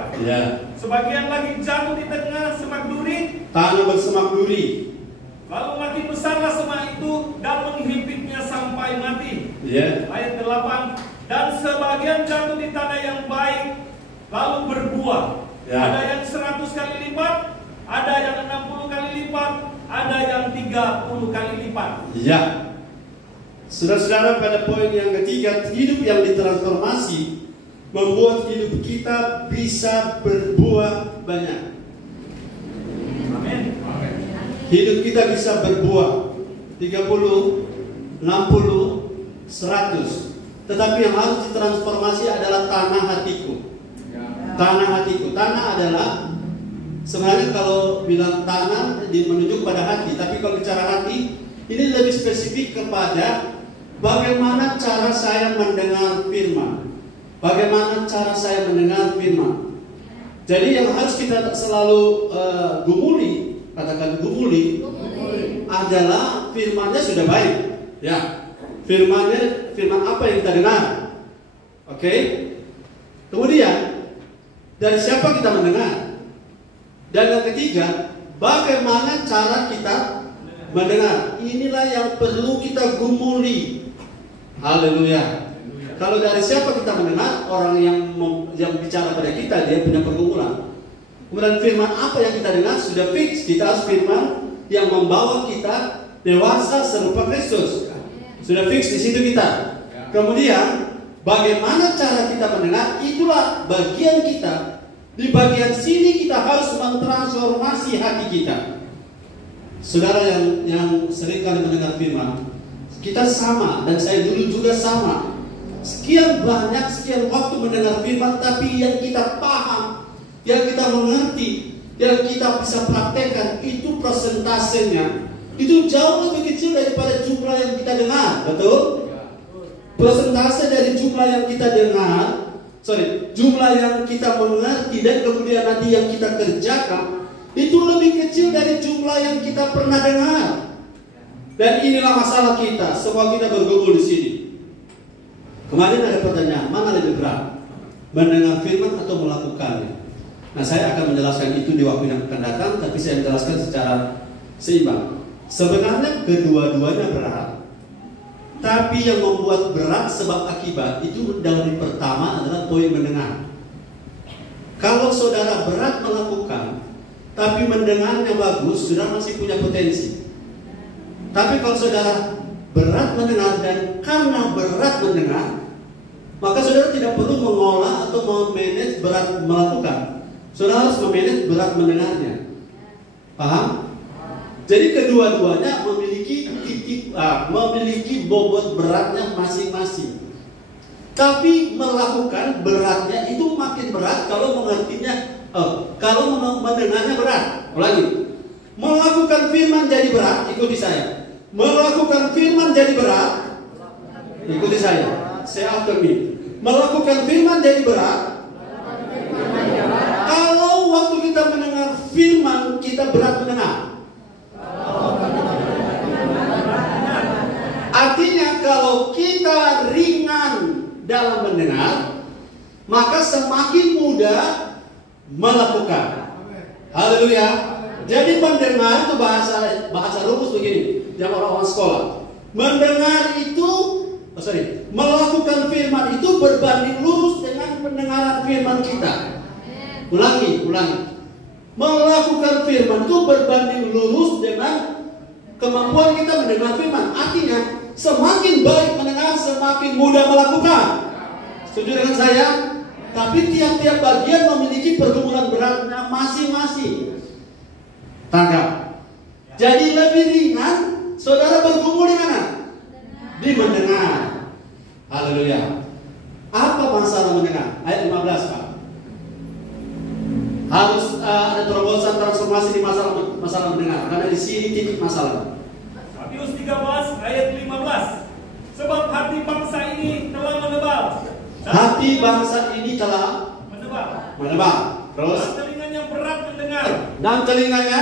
Sebagian lagi jatuh di tengah semak duri. Tanah bersemak duri. Lalu makin besarlah semak itu dan menghimpitnya sampai mati. Ayat 8. Dan sebagian jatuh di tanah yang baik, lalu berbuah. Ada yang 100 kali lipat, ada yang 60 kali lipat, ada yang 30 kali lipat. Saudara-saudara, pada poin yang ketiga, hidup yang ditransformasi membuat hidup kita bisa berbuah banyak. Amin. Hidup kita bisa berbuah 30, 60, 100. Tetapi yang harus ditransformasi adalah tanah hatiku. Tanah adalah, sebenarnya kalau bilang tanah menunjuk pada hati, tapi kalau bicara hati, ini lebih spesifik kepada bagaimana cara saya mendengar firman. Bagaimana cara saya mendengar firman. Jadi yang harus kita selalu gumuli, katakan gumuli, adalah firmannya sudah baik. Firman apa yang kita dengar. Oke? Kemudian dari siapa kita mendengar? Dan yang ketiga, bagaimana cara kita mendengar? Inilah yang perlu kita gumuli. Haleluya. Kalau dari siapa kita mendengar? Orang yang bicara pada kita, dia punya pergumulan. Kemudian firman apa yang kita dengar sudah fix. Kita harus firman yang membawa kita dewasa serupa Kristus. Sudah fix di situ kita. Kemudian bagaimana cara kita mendengar, itulah bagian kita. Di bagian sini kita harus mentransformasi hati kita. Saudara yang sering kali mendengar firman, kita sama, dan saya dulu juga sama. Sekian waktu mendengar firman, tapi yang kita paham, yang kita mengerti, yang kita bisa praktekkan, itu persentasenya itu jauh lebih kecil daripada jumlah yang kita dengar. Betul? Persentase dari jumlah yang kita dengar, jumlah yang kita mengerti dan kemudian nanti yang kita kerjakan, itu lebih kecil dari jumlah yang kita pernah dengar. Dan inilah masalah kita. Semua kita bergumul di sini. Kemarin ada pertanyaan, mana lebih berat? Mendengar firman atau melakukannya? Nah, saya akan menjelaskan itu di waktu yang akan datang, tapi saya menjelaskan secara seimbang. Sebenarnya kedua-duanya berat. Tapi yang membuat berat sebab akibat itu dari pertama adalah poin mendengar. Kalau saudara berat melakukan, tapi mendengarnya bagus, saudara masih punya potensi. Tapi kalau saudara berat mendengar dan karena berat mendengar, maka saudara tidak perlu mengolah atau memanage berat melakukan. Saudara harus memanage berat mendengarnya. Paham? Jadi kedua-duanya memiliki bobot beratnya masing-masing. Tapi melakukan beratnya itu makin berat kalau mengertinya, kalau mendengarnya berat. Ulangi. Melakukan firman jadi berat, ikuti saya. Melakukan firman jadi berat, ikuti saya. Say after me. Melakukan firman jadi berat. Kalau waktu kita mendengar firman kita berat mendengar. Artinya kalau kita ringan dalam mendengar, maka semakin mudah melakukan. Haleluya. Jadi mendengar itu bahasa rumus begini, yang orang-orang sekolah. Mendengar itu, melakukan firman itu berbanding lurus dengan pendengaran firman kita. Ulangi. Melakukan firman itu berbanding lurus dengan kemampuan kita mendengar firman. Artinya semakin baik mendengar, semakin mudah melakukan. Setuju dengan saya? Tapi tiap-tiap bagian memiliki pergumulan beratnya masing-masing. Tangkap. Jadi lebih ringan, saudara bergumul di mana? Di mendengar. Haleluya. Apa masalah mendengar? Ayat 15, Pak. Harus ada terobosan transformasi di masalah mendengar, karena di sini titik masalah. Matius 13 ayat 15. Sebab hati bangsa ini telah menebal. Hati bangsa ini telah menebal. Terus. Dan telinganya berat mendengar. Dan telinganya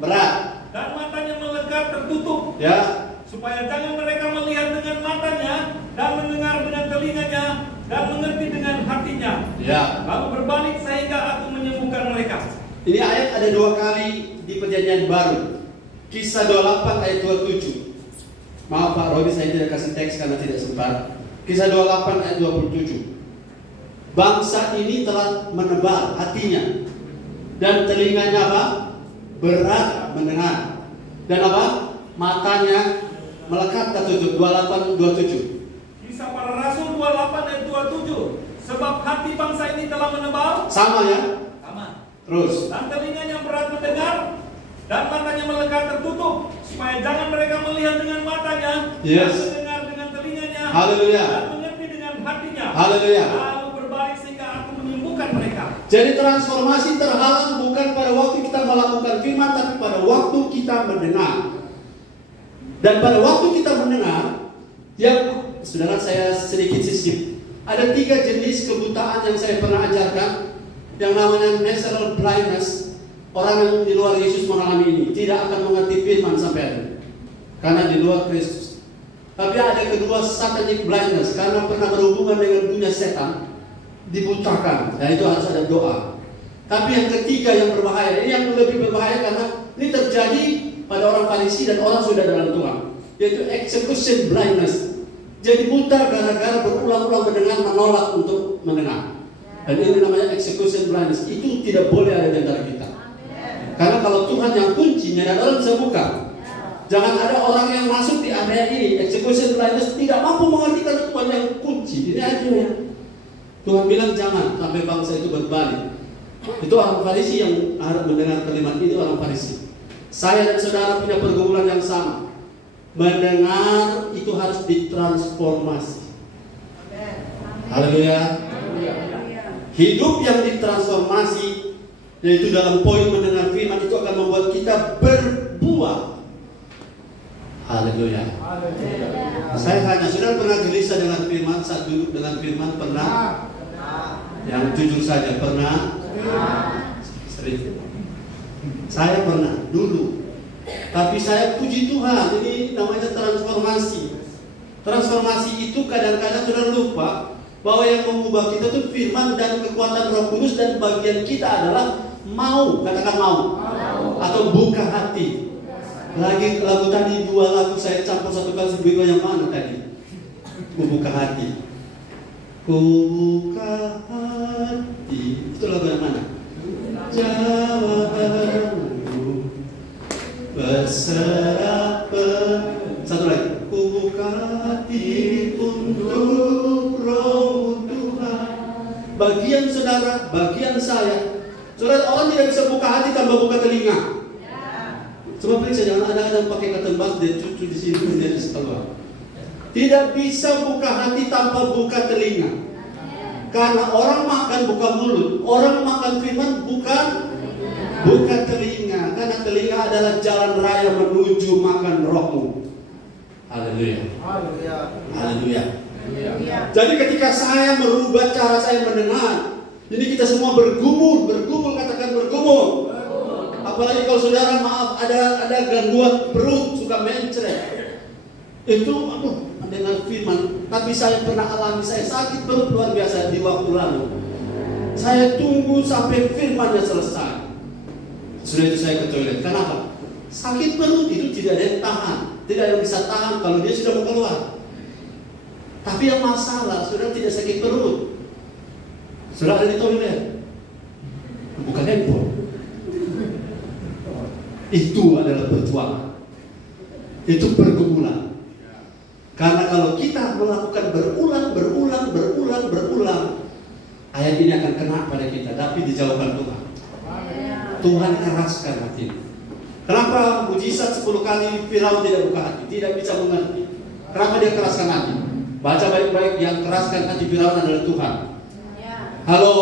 berat. Dan matanya melekat tertutup. Ya. Supaya jangan mereka melihat dengan matanya dan mendengar dengan telinganya dan mengerti dengan hatinya. Ya. Lalu berbalik sehingga aku menyembuhkan mereka. Ini ayat ada 2 kali di Perjanjian Baru. Kisah 28 ayat 27. Maaf Pak Rodi, saya tidak kasih teks karena tidak sempat. Kisah 28 ayat 27. Bangsa ini telah menebal hatinya dan telinganya apa? Berat mendengar. Dan apa? Matanya melekat tertutup. 28-27. Kisah Para Rasul 28 ayat 27. Sebab hati bangsa ini telah menebal. Sama ya? Sama. Terus. Dan telinganya berat mendengar dan matanya melekat tertutup, supaya jangan mereka melihat dengan matanya, yes, dan mendengar dengan telinganya, haleluya, dan mengerti dengan hatinya, haleluya, lalu berbalik sehingga aku menyembuhkan mereka. Jadi transformasi terhalang bukan pada waktu kita melakukan firman, tapi pada waktu kita mendengar. Dan pada waktu kita mendengar, yang saudara saya sedikit sisip, ada 3 jenis kebutaan yang saya pernah ajarkan, yang namanya natural blindness. Orang yang di luar Yesus mengalami ini tidak akan mengerti firman sampai akhir, karena di luar Kristus. Tapi ada kedua, satanic blindness, karena pernah berhubungan dengan dunia setan, dibutakan. Dan itu harus ada doa. Tapi yang ketiga yang berbahaya, ini yang lebih berbahaya karena ini terjadi pada orang Farisi dan orang sudah dalam Tuhan, yaitu execution blindness. Jadi buta gara-gara berulang-ulang mendengar, menolak untuk mendengar. Dan ini namanya execution blindness. Itu tidak boleh ada di antara kita. Karena kalau Tuhan yang kuncinya dan orang bisa buka. Jangan ada orang yang masuk di area ini, execution blindness, tidak mampu mengerti karena Tuhan yang kunci. Ini aja. Tuhan bilang jangan sampai bangsa itu berbalik. Itu orang Farisi yang harus mendengar kalimat ini, orang Farisi. Saya dan saudara punya pergumulan yang sama. Mendengar itu harus ditransformasi. Haleluya. Hidup yang ditransformasi, yaitu dalam poin mendengar firman, itu akan membuat kita berbuah. Haleluya. Saya hanya sudah pernah gelisah dengan firman, satu dengan firman pernah. Yang jujur saja pernah. Sering. Saya pernah dulu. Tapi saya puji Tuhan, ini namanya transformasi. Transformasi itu kadang-kadang sudah lupa bahwa yang mengubah kita itu firman dan kekuatan Roh Kudus, dan bagian kita adalah mau, katakan mau. Atau buka hati. Lagi lagu tadi, dua lagu saya campur satu kali, sebelum yang mana tadi? Ku buka hati. Ku buka hati. Itu lagu yang mana? Jawabanmu berserah. Satu lagi. Ku buka hati untuk Roh Tuhan. Bagian saudara, bagian saya. Saudara, orang tidak bisa buka hati tanpa buka telinga. Coba periksa, jangan ada pakai cotton bud dan cucu di sini dan di setelah. Tidak bisa buka hati tanpa buka telinga. Karena orang makan buka mulut, orang makan firman bukan buka telinga. Karena telinga adalah jalan raya menuju makan rohmu. Haleluya. Haleluya. Jadi ketika saya merubah cara saya mendengar, jadi kita semua bergumul, katakan bergumul. Apalagi kalau saudara maaf ada gangguan perut, suka mencret. Itu dengan firman. Tapi saya pernah alami, saya sakit perut luar biasa di waktu lalu. Saya tunggu sampai firmannya selesai. Sudah itu saya ke toilet. Kenapa? Sakit perut itu tidak ada yang tahan, tidak ada yang bisa tahan kalau dia sudah mau keluar. Tapi yang masalah sudah tidak sakit perut. Sudah ada di toilet, bukan handphone. Itu adalah perjuangan. Itu pergumulan. Karena kalau kita melakukan berulang, ayat ini akan kena pada kita, tapi dijauhkan Tuhan. Tuhan keraskan hati. Kenapa mujizat 10 kali Firaun tidak buka hati, tidak bisa mengerti? Kenapa dia keraskan hati? Baca baik-baik, yang keraskan hati Firaun adalah Tuhan. Halo,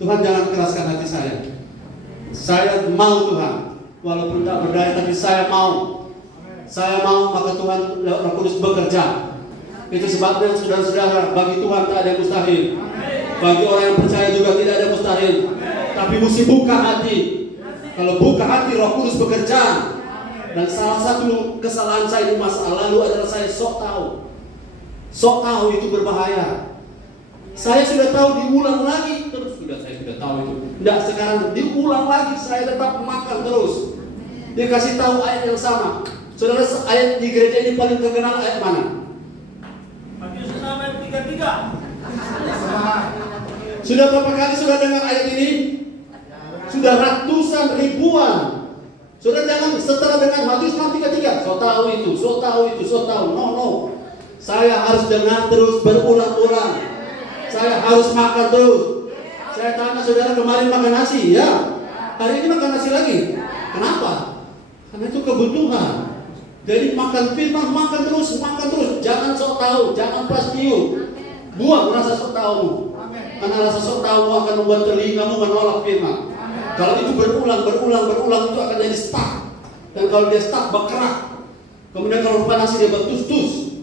Tuhan jangan keraskan hati saya. Saya mau Tuhan, walaupun tak berdaya, tapi saya mau. Saya mau, maka Tuhan Roh Kudus bekerja. Itu sebabnya saudara-saudara, bagi Tuhan tak ada yang mustahil. Bagi orang yang percaya juga tidak ada yang mustahil. Tapi mesti buka hati. Kalau buka hati, Roh Kudus bekerja. Dan salah satu kesalahan saya di masa lalu adalah saya sok tahu. Sok tahu itu berbahaya. Saya sudah tahu, diulang lagi terus. Saya sudah tahu itu. Tidak, sekarang diulang lagi, saya tetap makan terus. Dia kasih tahu ayat yang sama. Saudara, ayat di gereja ini paling terkenal ayat mana? Matius 6 ayat 33. Sudah berapa kali sudah dengar ayat ini? Sudah ratusan ribuan. Sudah jangan setelah dengar Matius 6:33, so tahu itu, so tahu. No. Saya harus dengar terus berulang-ulang. Saya harus makan terus. Saya tanya saudara, kemarin makan nasi, ya? Hari ini makan nasi lagi. Kenapa? Karena itu kebutuhan. Jadi makan firman, makan terus. Jangan sok tahu, jangan pastiin. Buang rasa sok tahu. Karena rasa sok tahu akan membuat telingamu menolak firman. Kalau itu berulang itu akan jadi stuck. Dan kalau dia stuck, berkerak. Kemudian kalau rupa nasi dia bertus-tus.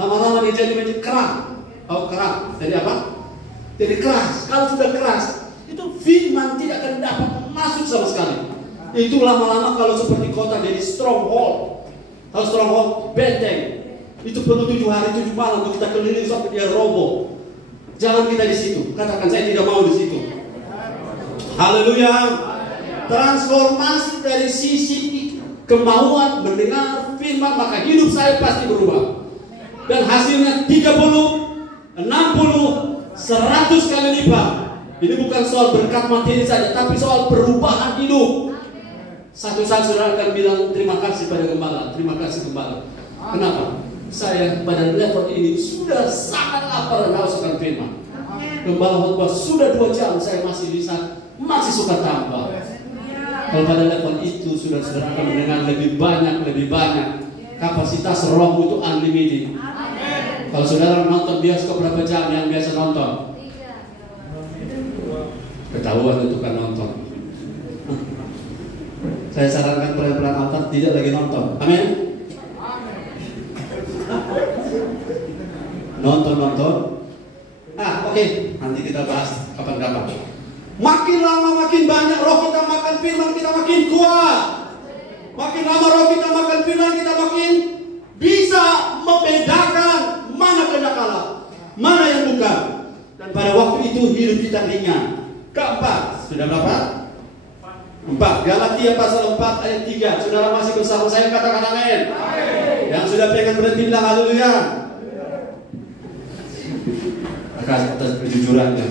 Lama-lama dia jadi kerak. Oh, kerak. Jadi apa? Jadi keras. Kalau sudah keras, itu firman tidak akan dapat masuk sama sekali. Itu lama-lama kalau seperti kota jadi stronghold. Kalau stronghold benteng, itu perlu 7 hari 7 malam untuk kita keliling sampai dia roboh. Jangan kita di situ. Katakan, saya tidak mau di situ. Haleluya. Transformasi dari sisi kemauan mendengar firman, maka hidup saya pasti berubah. Dan hasilnya 30, 60, 100 kali lipat. Ini bukan soal berkat materi saja, tapi soal perubahan hidup. Satu saat saudara akan bilang terima kasih pada gembala, terima kasih gembala. Kenapa? Saya pada level ini sudah sangat lapar dan haus akan firman. Gembala khotbah sudah 2 jam, saya masih suka tambah. Kalau pada level itu saudara akan mendengar lebih banyak. Kapasitas roh itu unlimited. Kalau saudara nonton bioskop berapa jam yang biasa nonton? Ketahuan itu kan nonton. Saya sarankan pelan-pelan altar tidak lagi nonton. Amin. Nonton. Oke. Nanti kita bahas kapan-kapan. Makin lama makin banyak roh kita makan firman, kita makin kuat. Makin lama roh kita makan firman, kita makin bisa membedakan mana kehendak Allah, mana yang bukan. Dan pada waktu itu hidup kita ringan. Keempat, sudah berapa? 4. Galatia pasal 4 ayat 3. Saudara masih bersama saya, katakan amin. Yang sudah pegang berhenti bilang haleluya. Atas kejujurannya.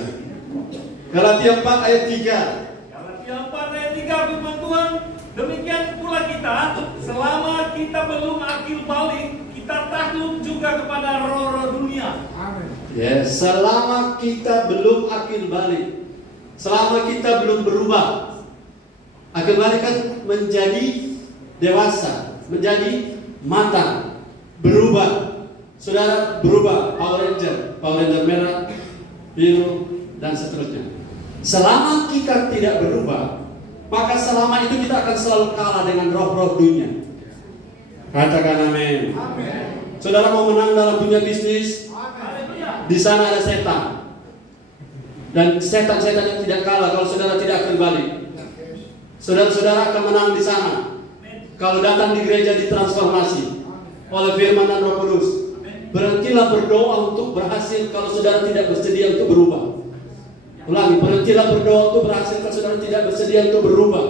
Galatia 4 ayat 3. Galatia 4 ayat 3 firman Tuhan, demikian pula kita, selama kita belum akil balik, kita takluk juga kepada roh-roh dunia. Yes, selama kita belum akil balik, selama kita belum berubah. Akil balik kan menjadi dewasa, menjadi matang, berubah. Saudara berubah, Power Ranger merah, biru, dan seterusnya. Selama kita tidak berubah, maka selama itu kita akan selalu kalah dengan roh-roh dunia. Katakan amin. Saudara mau menang dalam dunia bisnis, di sana ada setan. Dan setan-setan yang tidak kalah kalau saudara tidak akan balik. Saudara-saudara akan menang di sana. Kalau datang di gereja ditransformasi oleh firman dan Roh Kudus. Berhentilah berdoa untuk berhasil kalau saudara tidak bersedia untuk berubah. Ulangi, berhentilah berdoa untuk berhasil kalau saudara tidak bersedia untuk berubah.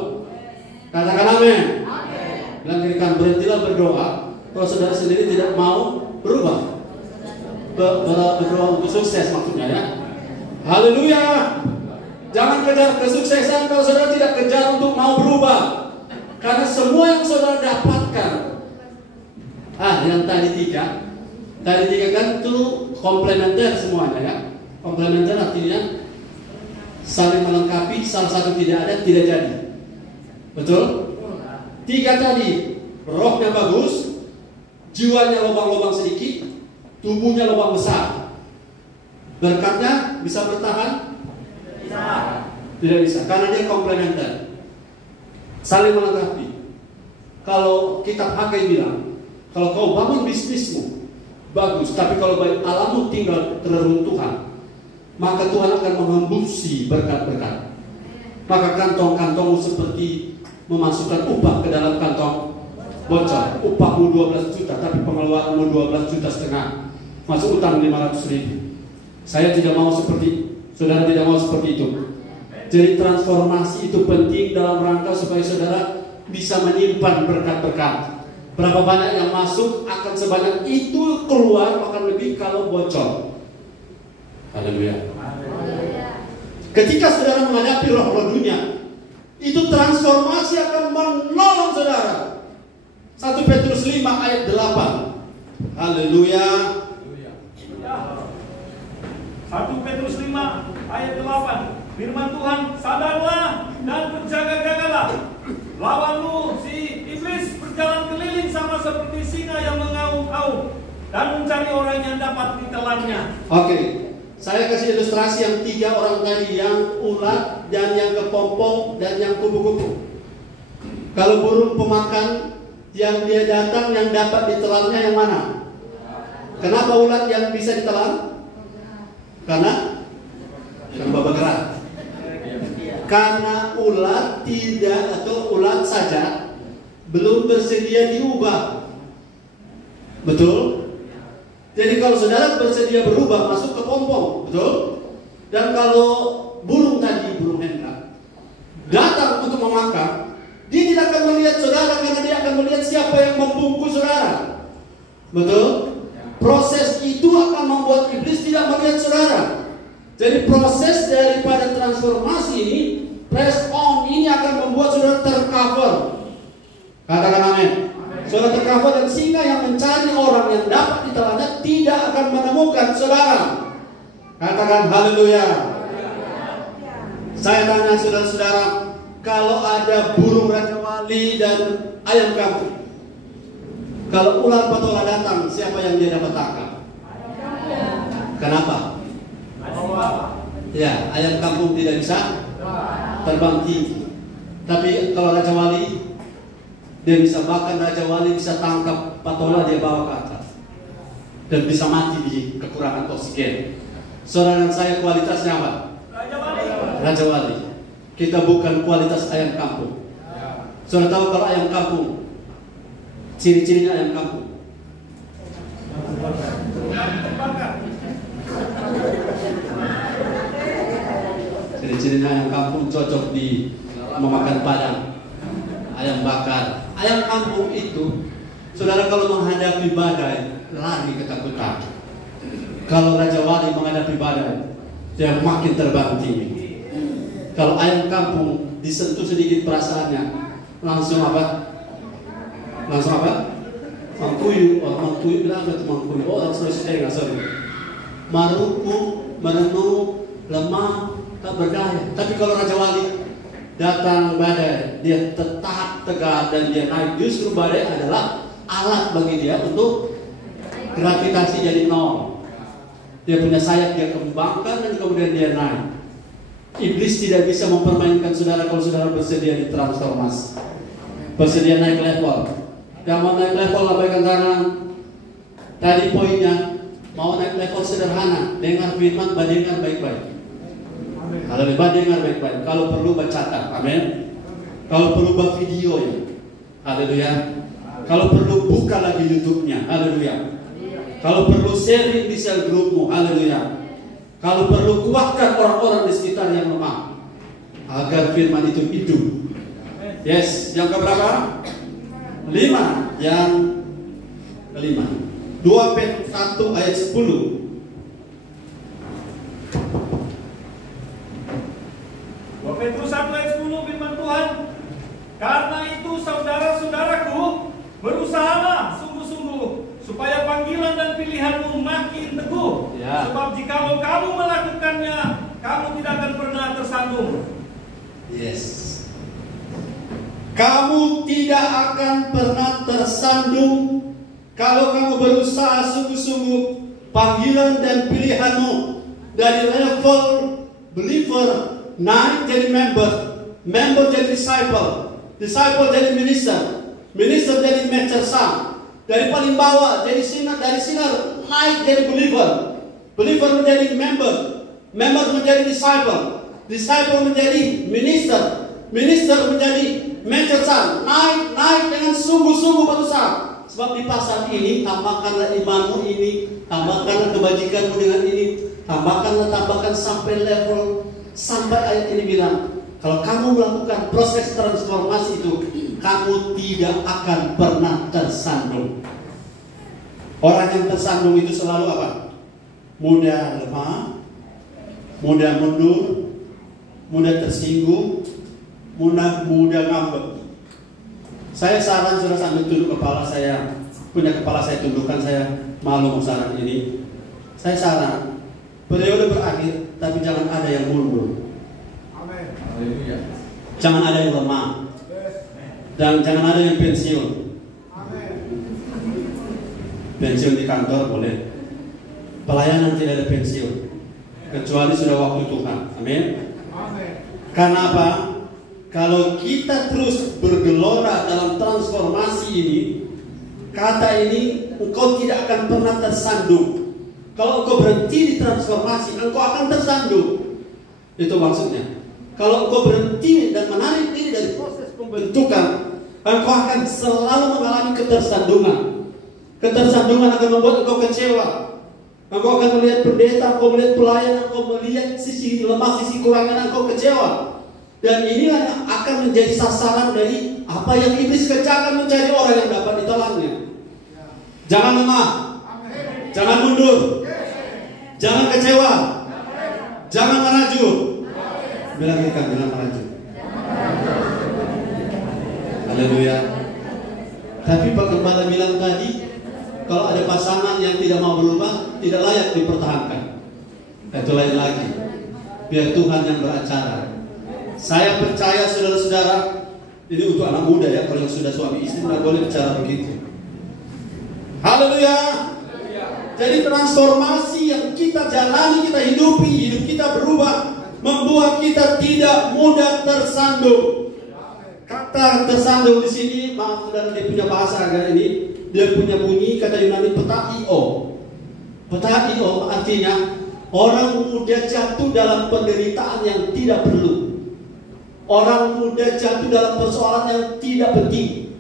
Katakan amin. Bilang kirikan, berhentilah berdoa kalau saudara sendiri tidak mau berubah. Berdoa untuk sukses maksudnya ya. Haleluya. Jangan kejar kesuksesan kalau saudara tidak kejar untuk mau berubah. Karena semua yang saudara dapatkan, yang tadi 3 kan itu komplementer semuanya ya. Komplementer artinya saling melengkapi, salah satu tidak ada, tidak jadi. Betul? 3 tadi, rohnya bagus, jiwanya lubang-lubang sedikit, tubuhnya lubang besar. Berkatnya bisa bertahan? Tidak bisa, karena dia komplementer. Saling melengkapi. Kalau kitab Hagai bilang, kalau kau bangun bisnismu bagus, tapi kalau baik alammu tinggal keruntuhan, maka Tuhan akan mengembusi berkat-berkat. Maka kantong-kantongmu seperti memasukkan upah ke dalam kantong bocor. Upahmu 12 juta, tapi pengeluaranmu 12,5 juta. Masuk utang 500.000. Saya tidak mau seperti, saudara tidak mau seperti itu. Jadi transformasi itu penting dalam rangka supaya saudara bisa menyimpan berkat-berkat. Berapa banyak yang masuk akan sebanyak itu keluar, akan lebih kalau bocor. Haleluya. Ketika saudara menghadapi roh-roh dunia, itu transformasi akan menolong saudara. 1 Petrus 5 ayat 8. Haleluya. 1 Petrus 5 ayat 8. Firman Tuhan, sadarlah dan berjaga-jagalah. Lawanmu si iblis berjalan keliling sama seperti singa yang mengaum-aum dan mencari orang yang dapat ditelannya. Oke, saya kasih ilustrasi yang 3 orang tadi, yang ulat dan yang kepompong dan yang kupu-kupu. Kalau burung pemakan yang dia datang yang dapat ditelannya yang mana? Kenapa ulat yang bisa ditelan? Karena bergerak. Karena ulat tidak, atau ulat saja belum bersedia diubah. Betul? Jadi kalau saudara bersedia berubah, masuk ke pompong, betul? Dan kalau burung tadi, burung Hendra, datang untuk memakan, dia tidak akan melihat saudara, karena dia akan melihat siapa yang membungkus saudara. Betul? Proses itu akan membuat iblis tidak melihat saudara. Jadi proses daripada transformasi ini, press on ini akan membuat saudara tercover. Katakan amin. Saudara tercover, dan sehingga yang mencari orang yang dapat ditelannya tidak akan menemukan saudara. Katakan haleluya. Saya tanya saudara-saudara, kalau ada burung raja wali dan ayam kampung, kalau ular patola datang, siapa yang dia dapat tangkap? Kenapa? Ya, ayam kampung tidak bisa terbang tinggi. Tapi kalau raja wali, dia bisa, bahkan raja wali bisa tangkap patola, dia bawa ke atas dan bisa mati di kekurangan oksigen. Saudara dan saya kualitasnya apa? Raja wali. Kita bukan kualitas ayam kampung. Saudara tahu kalau ayam kampung, ciri-cirinya ayam kampung? Ciri-cirinya ayam kampung cocok di memakan padang, ayam bakar. Ayam kampung itu, saudara, kalau menghadapi badai, lari ketakutan. Kalau raja wali menghadapi badai, dia makin terbang tinggi. Kalau ayam kampung disentuh sedikit perasaannya, langsung apa? Langsung apa? Mangkuyu, mangkuyu bilang apa itu mangkuyu? Oh, sorry. Maruku, merenung, lemah, tak berdaya. Tapi kalau raja wali datang badai, dia tetap tegak dan dia naik. Justru badai adalah alat bagi dia untuk gravitasi jadi nol. Dia punya sayap, dia kembangkan dan kemudian dia naik. Iblis tidak bisa mempermainkan saudara kalau saudara bersedia ditransformasi, bersedia naik level. Yang mau naik level, lambaikan tangan. Tadi poinnya, mau naik level sederhana, dengar firman, dengar baik-baik. Kalau dengar baik-baik, kalau perlu catat, amin. Kalau perlu buat video ya, haleluya. Kalau perlu buka lagi YouTube-nya, haleluya. Kalau perlu sharing di sel grupmu, haleluya. Kalau perlu kuatkan orang-orang di sekitar yang lemah, agar firman itu hidup. Yes, yang keberapa? 5. Yang kelima, 2 Petrus 1 ayat 10. 2 Petrus 1 ayat 10 firman Tuhan. Karena itu saudara-saudaraku, berusahalah sungguh-sungguh supaya panggilan dan pilihanmu makin teguh. Ya. Sebab jikalau kamu melakukannya, kamu tidak akan pernah tersandung. Yes. Kamu tidak akan pernah tersandung kalau kamu berusaha sungguh-sungguh. Panggilan dan pilihanmu dari level believer naik jadi member, member jadi disciple, disciple jadi minister, minister jadi mature son, dari paling bawah jadi sinar, dari sinar naik jadi believer, believer menjadi member, member menjadi disciple, disciple menjadi minister, minister menjadi mature son, naik dengan sungguh-sungguh berusaha. Sebab di pasal ini, tambahkanlah imanmu ini, tambahkanlah kebajikanmu dengan ini, tambahkan sampai level, sampai ayat ini bilang, kalau kamu melakukan proses transformasi itu, kamu tidak akan pernah tersandung. Orang yang tersandung itu selalu apa? Mudah lemah, mudah mundur, mudah tersinggung, mudah ngambek. Saya saran sudah sambil tunduk kepala saya, punya kepala saya tundukkan, saya malu saran ini. Saya saran, periode berakhir, tapi jangan ada yang mundur. Amin. Jangan ada yang lemah, dan jangan ada yang pensiun. Amin. Pensiun di kantor boleh, pelayanan tidak ada pensiun, kecuali sudah waktu Tuhan. Amin. Amin. Karena apa? Kalau kita terus bergelora dalam transformasi ini, kata ini, engkau tidak akan pernah tersandung. Kalau engkau berhenti di transformasi, engkau akan tersandung. Itu maksudnya. Kalau engkau berhenti dan menarik diri dari proses pembentukan, engkau akan selalu mengalami ketersandungan. Ketersandungan akan membuat engkau kecewa. Engkau akan melihat pendeta, engkau melihat pelayan, engkau melihat sisi lemah, sisi kurangnya, engkau kecewa. Dan inilah yang akan menjadi sasaran dari apa yang iblis kerjakan, mencari orang yang dapat ditelannya. Jangan lemah, jangan mundur, jangan kecewa, Jangan merajuk. Bilang ikan, jangan merajuk. Haleluya. Tapi Pak Gembala bilang tadi, kalau ada pasangan yang tidak mau berubah, tidak layak dipertahankan. Itu lain lagi. Biar Tuhan yang beracara. Saya percaya saudara-saudara, ini untuk anak muda ya, kalau yang sudah suami istri tidak boleh bicara begitu. Haleluya. Jadi transformasi yang kita jalani, kita hidupi, hidup kita berubah, membuat kita tidak mudah tersandung. Kata tersandung di sini, maaf saudara, dia punya bahasa agak ini, dia punya bunyi kata Yunani petaio. Petaio artinya orang muda jatuh dalam penderitaan yang tidak perlu. Orang muda jatuh dalam persoalan yang tidak penting.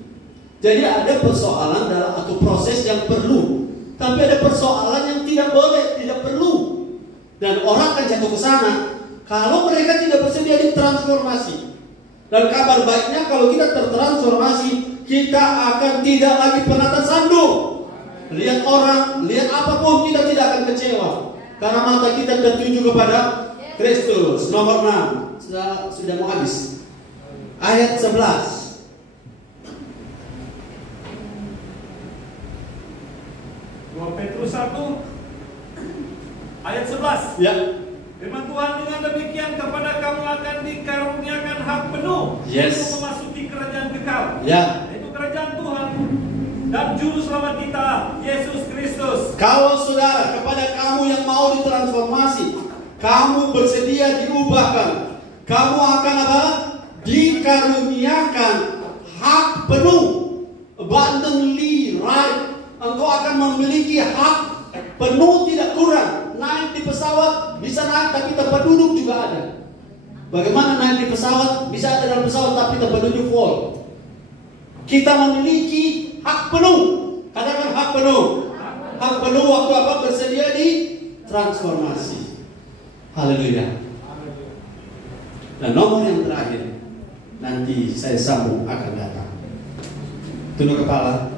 Jadi ada persoalan dalam atau proses yang perlu, tapi ada persoalan yang tidak boleh, tidak perlu. Dan orang akan jatuh ke sana kalau mereka tidak bersedia ditransformasi. Dan kabar baiknya kalau kita tertransformasi, kita akan tidak lagi pernah tersandung. Lihat orang, lihat apapun, kita tidak akan kecewa. Karena mata kita tertuju kepada Kristus. Nomor 6, sudah mau habis. Ayat 11. 2 Petrus 1 ayat 11. Ya. Firman Tuhan, dengan demikian kepada kamu akan dikaruniakan hak penuh untuk memasuki kerajaan kekal. Ya. Itu kerajaan Tuhan dan juru selamat kita, Yesus Kristus. Kalau saudara, kepada kamu yang mau ditransformasi, kamu bersedia diubahkan, kamu akan apa? Dikaruniakan hak penuh, abundantly right. Engkau akan memiliki hak penuh, tidak kurang. Naik di pesawat bisa naik tapi tempat duduk juga ada. Bagaimana naik di pesawat bisa ada dalam pesawat tapi tempat duduk full. Kita memiliki hak penuh. Katakan hak penuh. Hak penuh waktu apa? Bersedia di transformasi. Haleluya. Dan nomor yang terakhir, nanti saya sambung akan datang. Tunduk kepala.